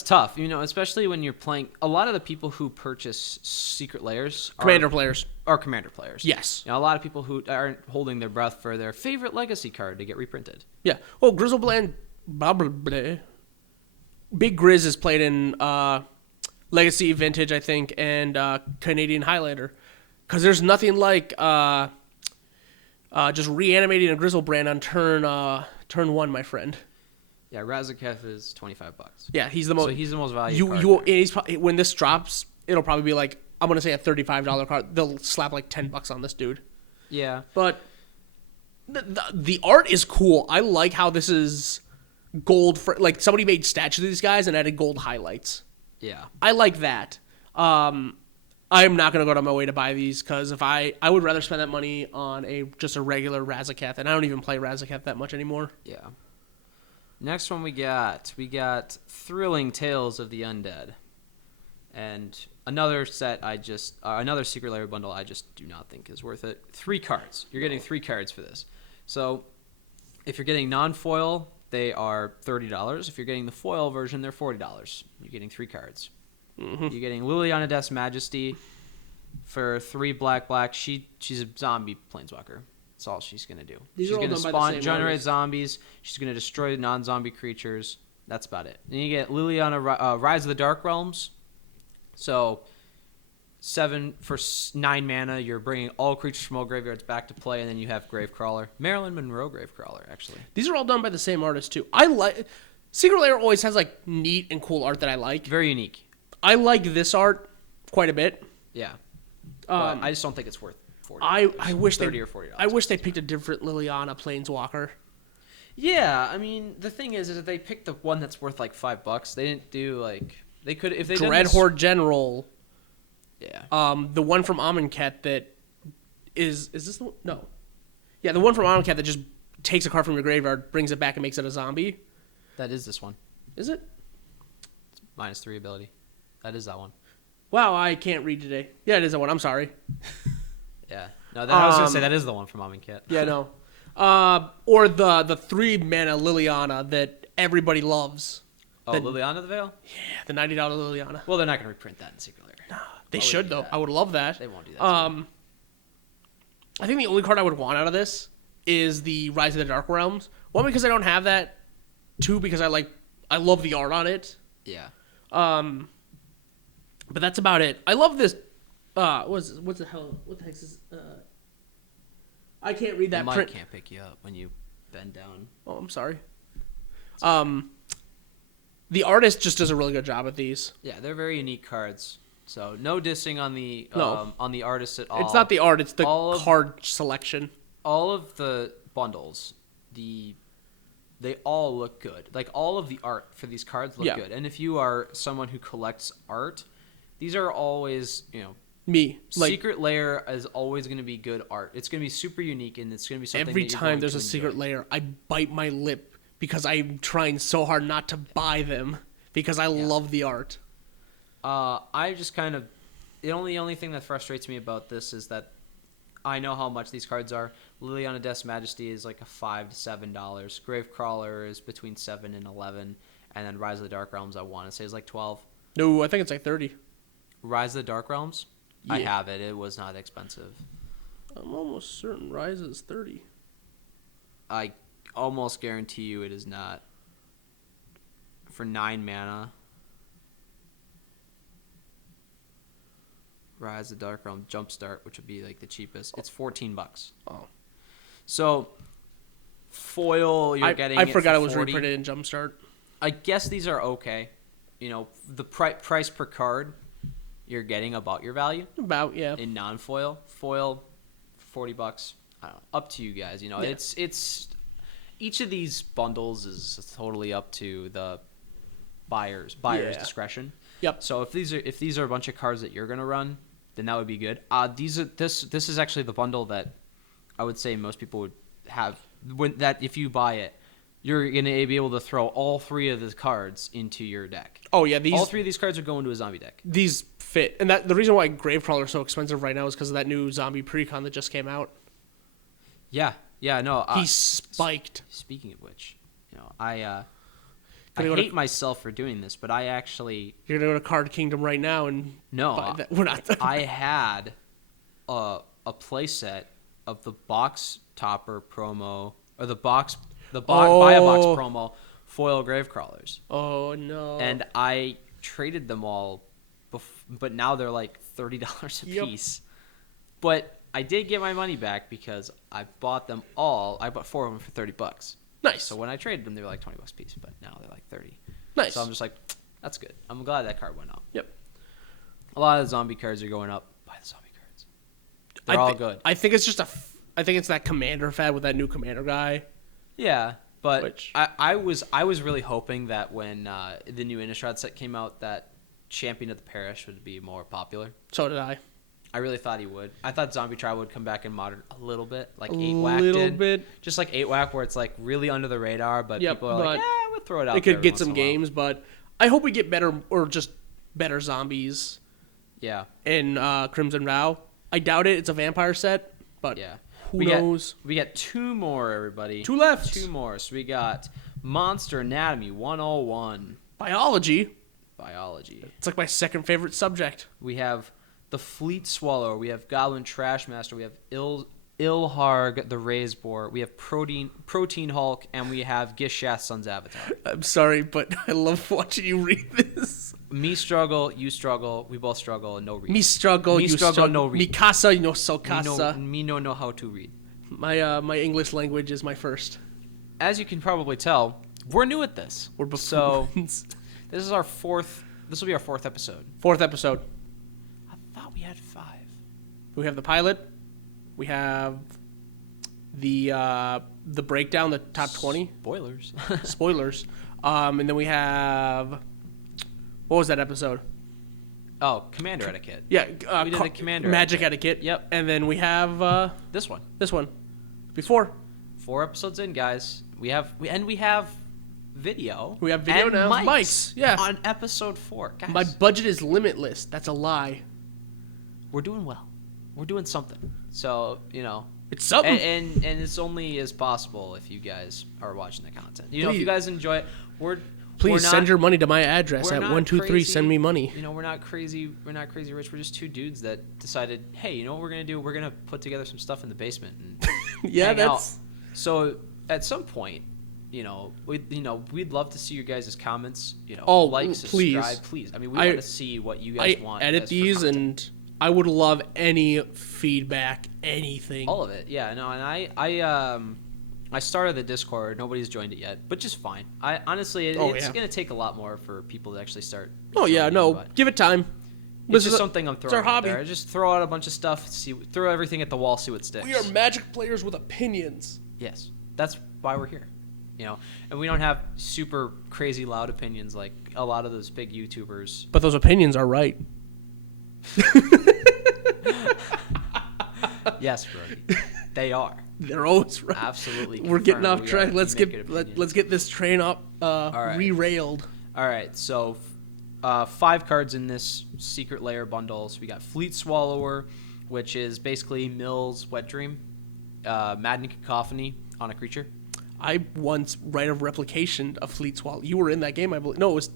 tough. Especially when you're playing. A lot of the people who purchase Secret Lairs Commander players. Are Commander players. Yes. A lot of people who aren't holding their breath for their favorite Legacy card to get reprinted. Yeah. Well, Grizzlebrand, blah, blah, blah. Big Grizz is played in Legacy, Vintage, I think, and Canadian Highlander. Because there's nothing like just reanimating a Grizzlebrand on turn 1, my friend. Yeah, Razaketh is $25. Yeah, he's the most. So he's the most valuable card. When this drops, it'll probably be like, I'm gonna say a $35 card. They'll slap like $10 on this dude. Yeah, but the art is cool. I like how this is gold for like somebody made statues of these guys and added gold highlights. Yeah, I like that. I'm not gonna go out of my way to buy these because if I would rather spend that money on just a regular Razaketh, and I don't even play Razaketh that much anymore. Yeah. Next one we got Thrilling Tales of the Undead, and another another Secret Lair bundle I just do not think is worth it. 3 cards. You're getting 3 cards for this. So if you're getting non-foil, they are $30. If you're getting the foil version, they're $40. You're getting 3 cards. Mm-hmm. You're getting Liliana Death's Majesty for 3 black. She's a zombie planeswalker. That's all she's going to do. She's going to generate zombies. She's going to destroy non-zombie creatures. That's about it. Then you get Liliana Rise of the Dark Realms. So 7 for 9 mana. You're bringing all creatures from all graveyards back to play, and then you have Gravecrawler. Marilyn Monroe Gravecrawler, actually. These are all done by the same artist, too. I like... Secret Lair always has, like, neat and cool art that I like. Very unique. I like this art quite a bit. Yeah. But I just don't think it's worth $40. I wish $30 or $40. I wish they picked a different Liliana Planeswalker. Yeah, I mean the thing is that they picked the one that's worth like $5. They didn't do like they could if they Dreadhorde General. Yeah. The one from Amonkhet that is this the one? No. Yeah, the one from Amonkhet that just takes a card from your graveyard, brings it back, and makes it a zombie. That is this one. Is it? It's -3 ability. That is that one. Wow, I can't read today. Yeah, it is that one. I'm sorry. Yeah. No, I was going to say that is the one from Amonkhet. Yeah, no. Or the 3 mana Liliana that everybody loves. Oh, Liliana the Veil? Yeah, the $90 Liliana. Well, they're not going to reprint that in Secret Lair. Nah, they should, though. I would love that. They won't do that. I think the only card I would want out of this is the Rise of the Dark Realms. One, because I don't have that. 2, because I love the art on it. Yeah. But that's about it. I love this. What the heck is this? I can't read that the print. Mic can't pick you up when you bend down. Oh, I'm sorry. The artist just does a really good job at these. Yeah, they're very unique cards. So no dissing on the artist at all. It's not the art; it's the card selection. All of the bundles, they all look good. Like all of the art for these cards look good. And if you are someone who collects art, these are always me. Secret Lair is always going to be good art. It's going to be super unique, and it's going to be something. Every time there's a Secret Lair, I bite my lip because I'm trying so hard not to buy them because I love the art. I just kind of the only thing that frustrates me about this is that I know how much these cards are. Liliana Death's Majesty is like a $5 to $7. Gravecrawler is between $7 and $11, and then Rise of the Dark Realms I want to say is like $12. No, I think it's like $30. Rise of the Dark Realms. Yeah. I have it. It was not expensive. I'm almost certain Rise is $30. I almost guarantee you it is not. For 9 mana. Rise of the Dark Realm Jumpstart, which would be like the cheapest. It's $14. Oh. So foil you're getting I forgot it was 40. reprinted in Jumpstart. I guess these are okay. The price per card you're getting about your value. About, yeah. In non-foil. Foil $40. I don't know, up to you guys. Yeah. It's each of these bundles is totally up to the buyer's discretion. Yep. So if these are a bunch of cards that you're gonna run, then that would be good. This is actually the bundle that I would say most people would have. If you buy it, you're gonna be able to throw all 3 of the cards into your deck. Oh yeah, all 3 of these cards are going to a zombie deck. These fit, and the reason why Gravecrawler is so expensive right now is because of that new zombie precon that just came out. Yeah, no. He's spiked. Speaking of which, I hate myself for doing this, but I actually... You're going to go to Card Kingdom right now and... No. buy that. We're not... I had a playset of the box topper promo, or buy a box promo foil Gravecrawlers. Oh, no. And I traded them all, but now they're like $30 a piece. But I did get my money back because I bought them all. I bought 4 of them for $30. Nice. So when I traded them, they were like $20 a piece, but now they're like 30. Nice. So I'm just like, that's good. I'm glad that card went up. Yep. A lot of the zombie cards are going up. Buy the zombie cards. They're all good. I think it's just I think it's that commander fad with that new commander guy. Yeah, but I was really hoping that when the new Innistrad set came out, that Champion of the Parish would be more popular. So did I. I really thought he would. I thought Zombie Tribe would come back in Modern a little bit, like 8-Whack did. A little did. bit. Just like 8-Whack, where it's like really under the radar, but people are like, yeah, we'll throw it out. It could get some games, but I hope we get better zombies. Yeah. In Crimson Vow. I doubt it. It's a vampire set, but yeah. Who knows? We got 2 more, everybody. 2 left. 2 more. So we got Monster Anatomy 101. Biology. It's like my second favorite subject. We have the Fleet Swallower. We have Goblin Trashmaster. We have Ilharg the Raised Boar. We have Protein Hulk, and we have Gishath Sun's Avatar. I'm sorry, but I love watching you read this. Me struggle, you struggle, we both struggle, and no read. Me struggle, you struggle, no read. Me casa, you no so casa. Me no know how to read. My English language is my first. As you can probably tell, we're new at this. We're buffoons. So this is our 4th. This will be our 4th episode. 4th episode. I thought we had 5. We have the pilot. We have the breakdown, the top 20. Spoilers. And then we have, what was that episode? Oh, Commander Etiquette. Yeah, we did the Commander Magic Etiquette. Yep. And then we have this one. Before 4 episodes in, guys. We have video. We have video and now. Mics. Yeah. On episode 4, guys. My budget is limitless. That's a lie. We're doing well. We're doing something. So, it's something. And it's only as possible if you guys are watching the content. If you guys enjoy it, Please send your money to my address at 123. Send me money. We're not crazy. We're not crazy rich. We're just 2 dudes that decided, hey, you know what we're gonna do? We're gonna put together some stuff in the basement and hang out. So at some point, we'd love to see your guys' comments. Like, subscribe, please. I mean, we want to see what you guys want. I edit these, and I would love any feedback, anything. All of it, yeah. No, and I started the Discord. Nobody's joined it yet, but just fine. Honestly, it's going to take a lot more for people to actually start. Oh yeah, no, give it time. It's just something I'm throwing our hobby. out there. I just throw out a bunch of stuff, throw everything at the wall, see what sticks. We are Magic players with opinions. Yes, that's why we're here. And we don't have super crazy loud opinions like a lot of those big YouTubers. But those opinions are right. Yes, Brody. They are. They're always right. Absolutely. We're getting off track. Let's get this train up rerailed. All right. So 5 cards in this Secret Lair bundle. So we got Fleet Swallower, which is basically Mill's Wet Dream, Maddening Cacophony on a creature. I once Rite of Replication of Fleet Swallower. You were in that game, I believe. No, it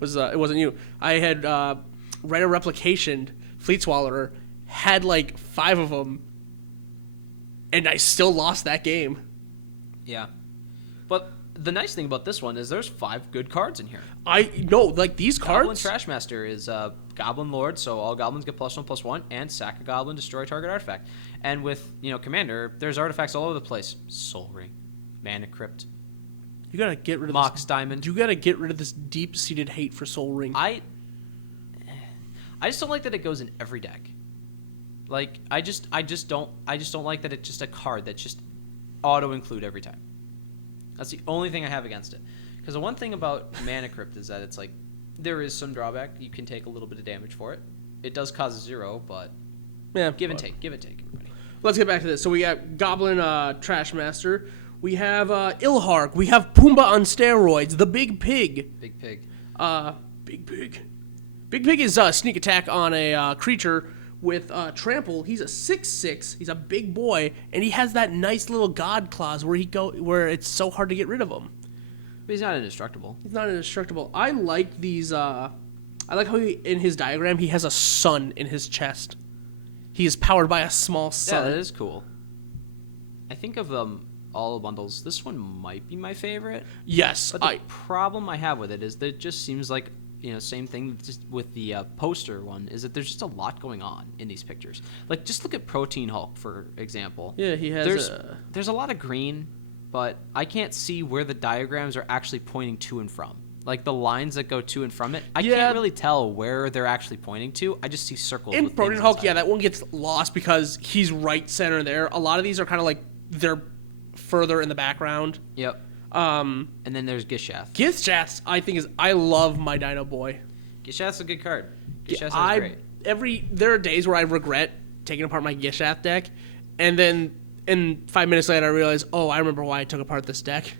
wasn't you. I had Rite of Replication Fleet Swallower, had like 5 of them, and I still lost that game. Yeah, but the nice thing about this one is there's 5 good cards in here. I know, like these cards. Goblin Trashmaster is Goblin Lord, so all goblins get +1/+1, and sack a goblin, destroy target artifact. And with Commander, there's artifacts all over the place. Soul Ring, Mana Crypt. You gotta get rid of Mox Diamond. You gotta get rid of this deep-seated hate for Soul Ring. I just don't like that it goes in every deck. Like I just don't like that it's just a card that's just auto include every time. That's the only thing I have against it. Because the one thing about Mana Crypt is that it's like there is some drawback. You can take a little bit of damage for it. It does cause 0, but Yeah, give and take, everybody. Let's get back to this. So we got Goblin Trash Master. We have Ilhark. We have Pumbaa on steroids. The Big Pig. Big Pig. Big Pig. Big Pig is sneak attack on a creature with trample. He's a 6/6. He's a big boy, and he has that nice little god claws where it's so hard to get rid of him. But he's not indestructible. He's not indestructible. I like these. I like how in his diagram he has a sun in his chest. He is powered by a small sun. Yeah, that is cool. I think of all the bundles, this one might be my favorite. Yes. But the problem I have with it is that it just seems like, same thing just with the poster one, is that there's just a lot going on in these pictures. Like, just look at Protein Hulk, for example. Yeah, he has There's a lot of green, but I can't see where the diagrams are actually pointing to and from. Like, the lines that go to and from it, I can't really tell where they're actually pointing to. I just see circles. In with Protein things Hulk, inside. yeah, that one gets lost because he's right center there. A lot of these are kind of like they're further in the background. Yep. And then there's Gishath. Gishath, I love my Dino Boy. Gishath's a good card. Gishath is great. There are days where I regret taking apart my Gishath deck, and then 5 minutes later I realize, I remember why I took apart this deck.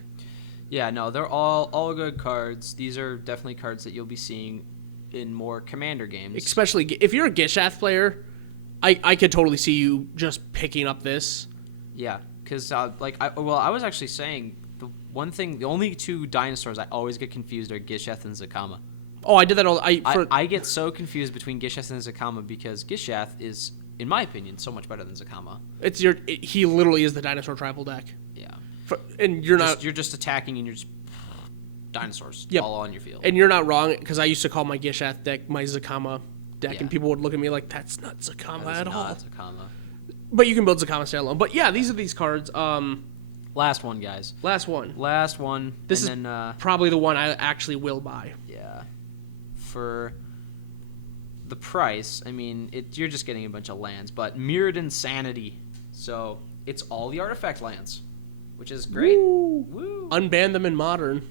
Yeah, no, they're all good cards. These are definitely cards that you'll be seeing in more Commander games. Especially if you're a Gishath player, I could totally see you just picking up this. Yeah, because I was actually saying the only 2 dinosaurs I always get confused are Gishath and Zakama. Oh, I did that all. I get so confused between Gishath and Zakama because Gishath is, in my opinion, so much better than Zakama. He literally is the dinosaur tribal deck. Yeah. And you're just attacking and you're just dinosaurs all on your field. And you're not wrong, because I used to call my Gishath deck my Zakama deck, and people would look at me like, that's not Zakama at all. Zakama. But you can build Zakama standalone. But yeah, these are these cards. Last one, guys. Last one. This is probably the one I actually will buy. Yeah. For the price, I mean, you're just getting a bunch of lands, but Mirrored Insanity. So it's all the artifact lands, which is great. Woo. Unban them in Modern.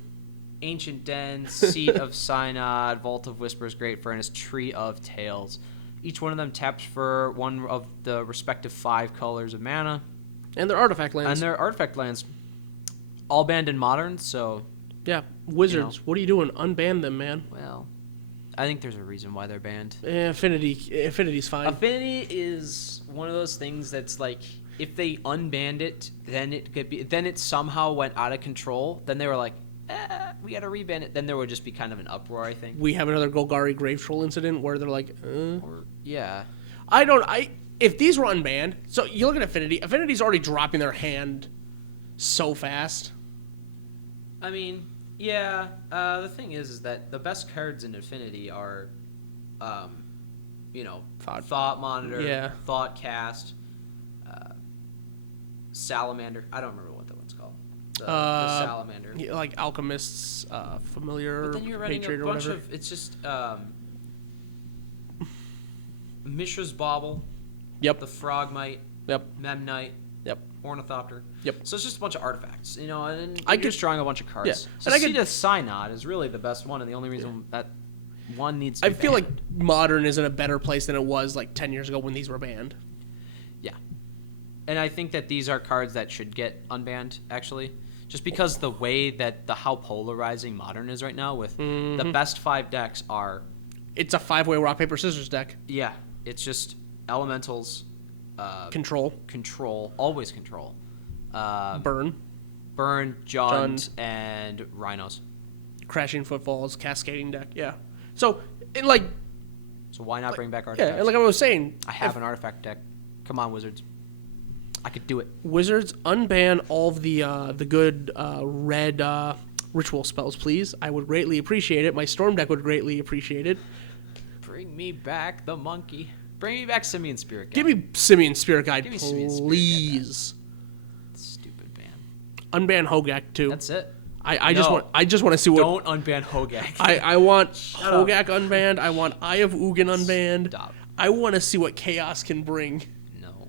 Ancient Den, Seat of Synod, Vault of Whispers, Great Furnace, Tree of Tales. Each one of them taps for one of the respective 5 colors of mana. And they're artifact lands. All banned in Modern, so... Yeah, Wizards, what are you doing? Unban them, man. Well, I think there's a reason why they're banned. Affinity's fine. Affinity is one of those things that's like, if they unbanned it, then it somehow went out of control. Then they were like, we gotta reban it. Then there would just be kind of an uproar, I think. We have another Golgari Grave Troll incident where they're like, yeah. If these were unbanned, so you look at Affinity. Affinity's already dropping their hand so fast. I mean, yeah. The thing is that the best cards in Affinity are, Thought Monitor, Thought Cast, Salamander. I don't remember what that one's called. The Salamander. Yeah, like Alchemist's Familiar, but then you're running Patriot, a bunch of. It's just Mishra's Bauble. Yep. The Frogmite. Yep. Memnite. Yep. Ornithopter. Yep. So it's just a bunch of artifacts, and I you're just drawing a bunch of cards. Yeah. So Seat of Synod is really the best one, and the only reason that one needs to be feel banned. like Modern is in a better place than it was like 10 years ago when these were banned. Yeah. And I think that these are cards that should get unbanned, actually. Just because the way that how polarizing Modern is right now with the best 5 decks are... It's a 5-way rock, paper, scissors deck. Yeah. It's just elementals... Control, always control. Burn, Jund, and Rhinos. Crashing Footfalls, Cascading deck, yeah. So why not bring back artifacts? Yeah, and like I was saying... I have an artifact deck. Come on, Wizards. I could do it. Wizards, unban all of the good red ritual spells, please. I would greatly appreciate it. My Storm deck would greatly appreciate it. Bring me back the monkey. Bring me back Simian Spirit Guide. Give me Simian Spirit Guide, please. Stupid ban. Unban Hogak too. That's it. I just want to see what. Don't unban Hogak. I want Hogak unbanned. I want Eye of Ugin unbanned. Stop. I want to see what chaos can bring. No,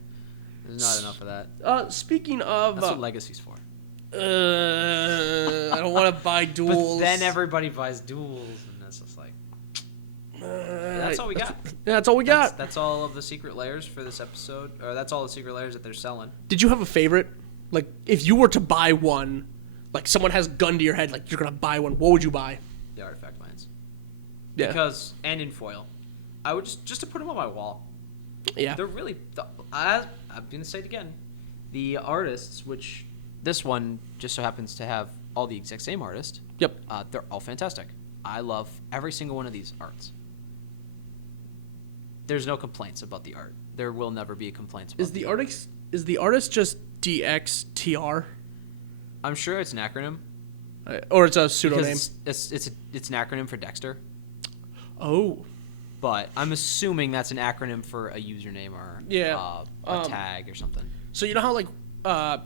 there's not enough of that. Speaking of, That's what Legacy's for. I don't want to buy duels. But then everybody buys duels, and that's just like. That's all we got. That's all we got. That's all of the secret layers for this episode, or that's all the secret layers that they're selling. Did you have a favorite? Like, if you were to buy one, like someone has gun to your head, like you're gonna buy one, what would you buy? The artifact lands. Yeah. Because and in foil, I would just to put them on my wall. Yeah. They're really. I'm gonna say it again. The artists, which this one just so happens to have all the exact same artist. Yep. They're all fantastic. I love every single one of these arts. There's no complaints about the art. There will never be complaints about the art. Is the artist just DXTR? I'm sure it's an acronym. Or it's a pseudonym. It's an acronym for Dexter. Oh. But I'm assuming that's an acronym for a username or a tag or something. So you know how like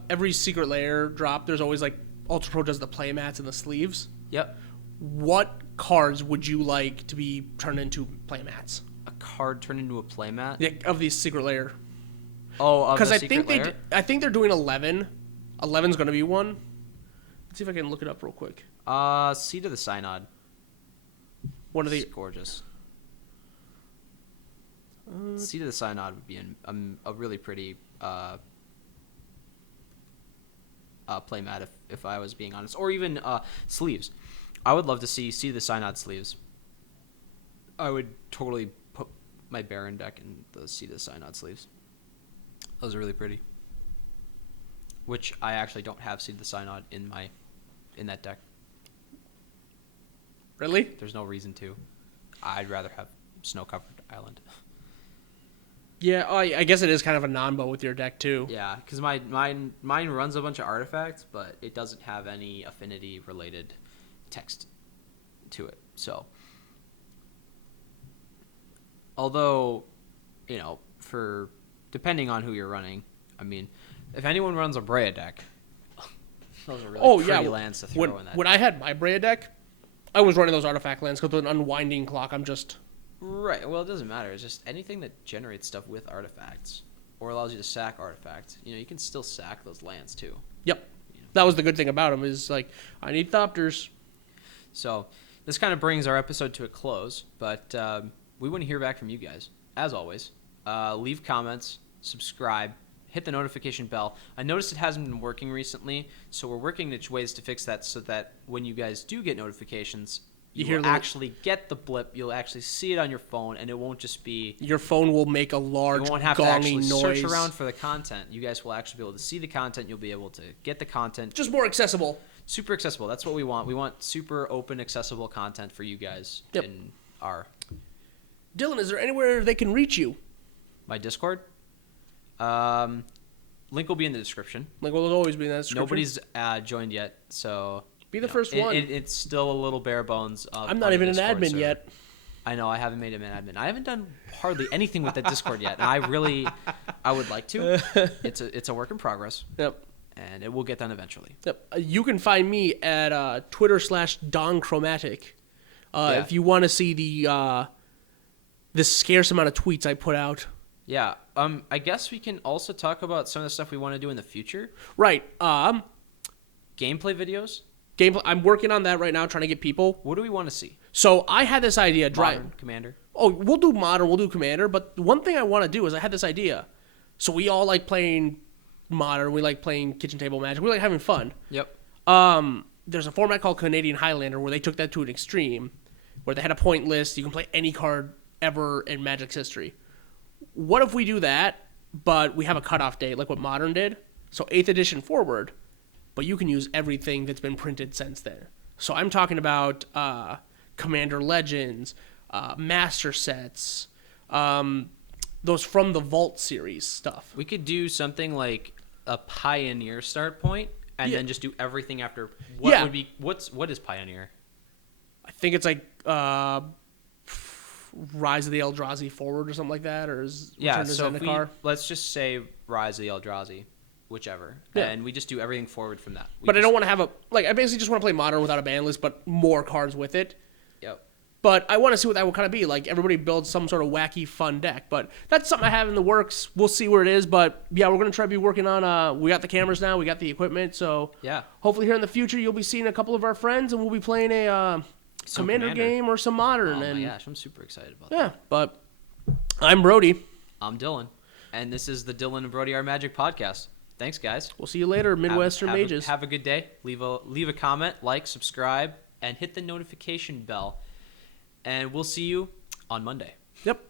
every secret layer drop, there's always like Ultra Pro does the playmats and the sleeves? Yep. What cards would you like to be turned into playmats? A card turned into a playmat? Yeah, of the secret layer. Oh, of the I secret layer? I think they're doing 11. 11's going to be one. Let's see if I can look it up real quick. Seed of the Synod. One of the It's gorgeous. Seed of the Synod would be a really pretty playmat if I was being honest. Or even sleeves. I would love to see Seed of the Synod sleeves. I would totally put my Baron deck in the Seed of the Synod sleeves. Those are really pretty. Which I actually don't have Seed of the Synod in that deck. Really? There's no reason to. I'd rather have Snow-Covered Island. Yeah, I guess it is kind of a non-bow with your deck too. Yeah, because mine runs a bunch of artifacts, but it doesn't have any affinity-related text to it. So, although, for depending on who you're running, I mean, if anyone runs a Brea deck, those are really pretty lands to throw in that. When I had my Brea deck, I was running those artifact lands because with an unwinding clock, I'm just... Right, well, it doesn't matter. It's just anything that generates stuff with artifacts or allows you to sack artifacts. You can still sack those lands, too. Yep. That was the good thing about them is, like, I need Thopters. So, this kind of brings our episode to a close, but we want to hear back from you guys. As always, leave comments, subscribe, hit the notification bell. I noticed it hasn't been working recently, so we're working at ways to fix that so that when you guys do get notifications, you'll actually get the blip. You'll actually see it on your phone, and it won't just be... Your phone will make a large, you won't have gonging to actually noise. search around for the content. You guys will actually be able to see the content. You'll be able to get the content. Just more accessible. Super accessible. That's what we want. We want super open, accessible content for you guys in our... Dylan, is there anywhere they can reach you? My Discord? Link will be in the description. Link will always be in the description. Nobody's joined yet, so... Be the first one. It's still a little bare bones. I'm not even an admin yet. I know, I haven't made him an admin. I haven't done hardly anything with that Discord yet, and I would like to. It's a work in progress. Yep. And it will get done eventually. Yep. You can find me at Twitter/DonChromatic. If you want to see the scarce amount of tweets I put out. Yeah. I guess we can also talk about some of the stuff we want to do in the future. Right. Gameplay videos. I'm working on that right now, trying to get people. What do we want to see? So I had this idea. Modern, Commander. Oh, we'll do Modern, we'll do Commander, but one thing I want to do is I had this idea. So we all like playing Modern, we like playing Kitchen Table Magic, we like having fun. Yep. There's a format called Canadian Highlander where they took that to an extreme, where they had a point list, you can play any card ever in Magic's history. What if we do that, but we have a cutoff date, like what Modern did? So 8th edition forward, but you can use everything that's been printed since then. So I'm talking about Commander Legends, Master Sets, those From the Vault series stuff. We could do something like a Pioneer start point, and then just do everything after. What is Pioneer? I think it's like Rise of the Eldrazi forward or something like that, or Return to Zendikar. Let's just say Rise of the Eldrazi. Whichever. Yeah. And we just do everything forward from that. I don't want to have I basically just want to play Modern without a ban list, but more cards with it. Yep. But I want to see what that will kind of be. Like, everybody builds some sort of wacky, fun deck. But that's something I have in the works. We'll see where it is. But, yeah, we're going to try to be working on... we got the cameras now. We got the equipment. So, yeah, hopefully here in the future, you'll be seeing a couple of our friends, and we'll be playing a Commander game or some Modern. Oh, my gosh. I'm super excited about that. Yeah, but I'm Brody. I'm Dylan. And this is the Dylan and Brody Our Magic podcast. Thanks, guys. We'll see you later, Midwestern Mages. Have a good day. Leave a comment, like, subscribe, and hit the notification bell. And we'll see you on Monday. Yep.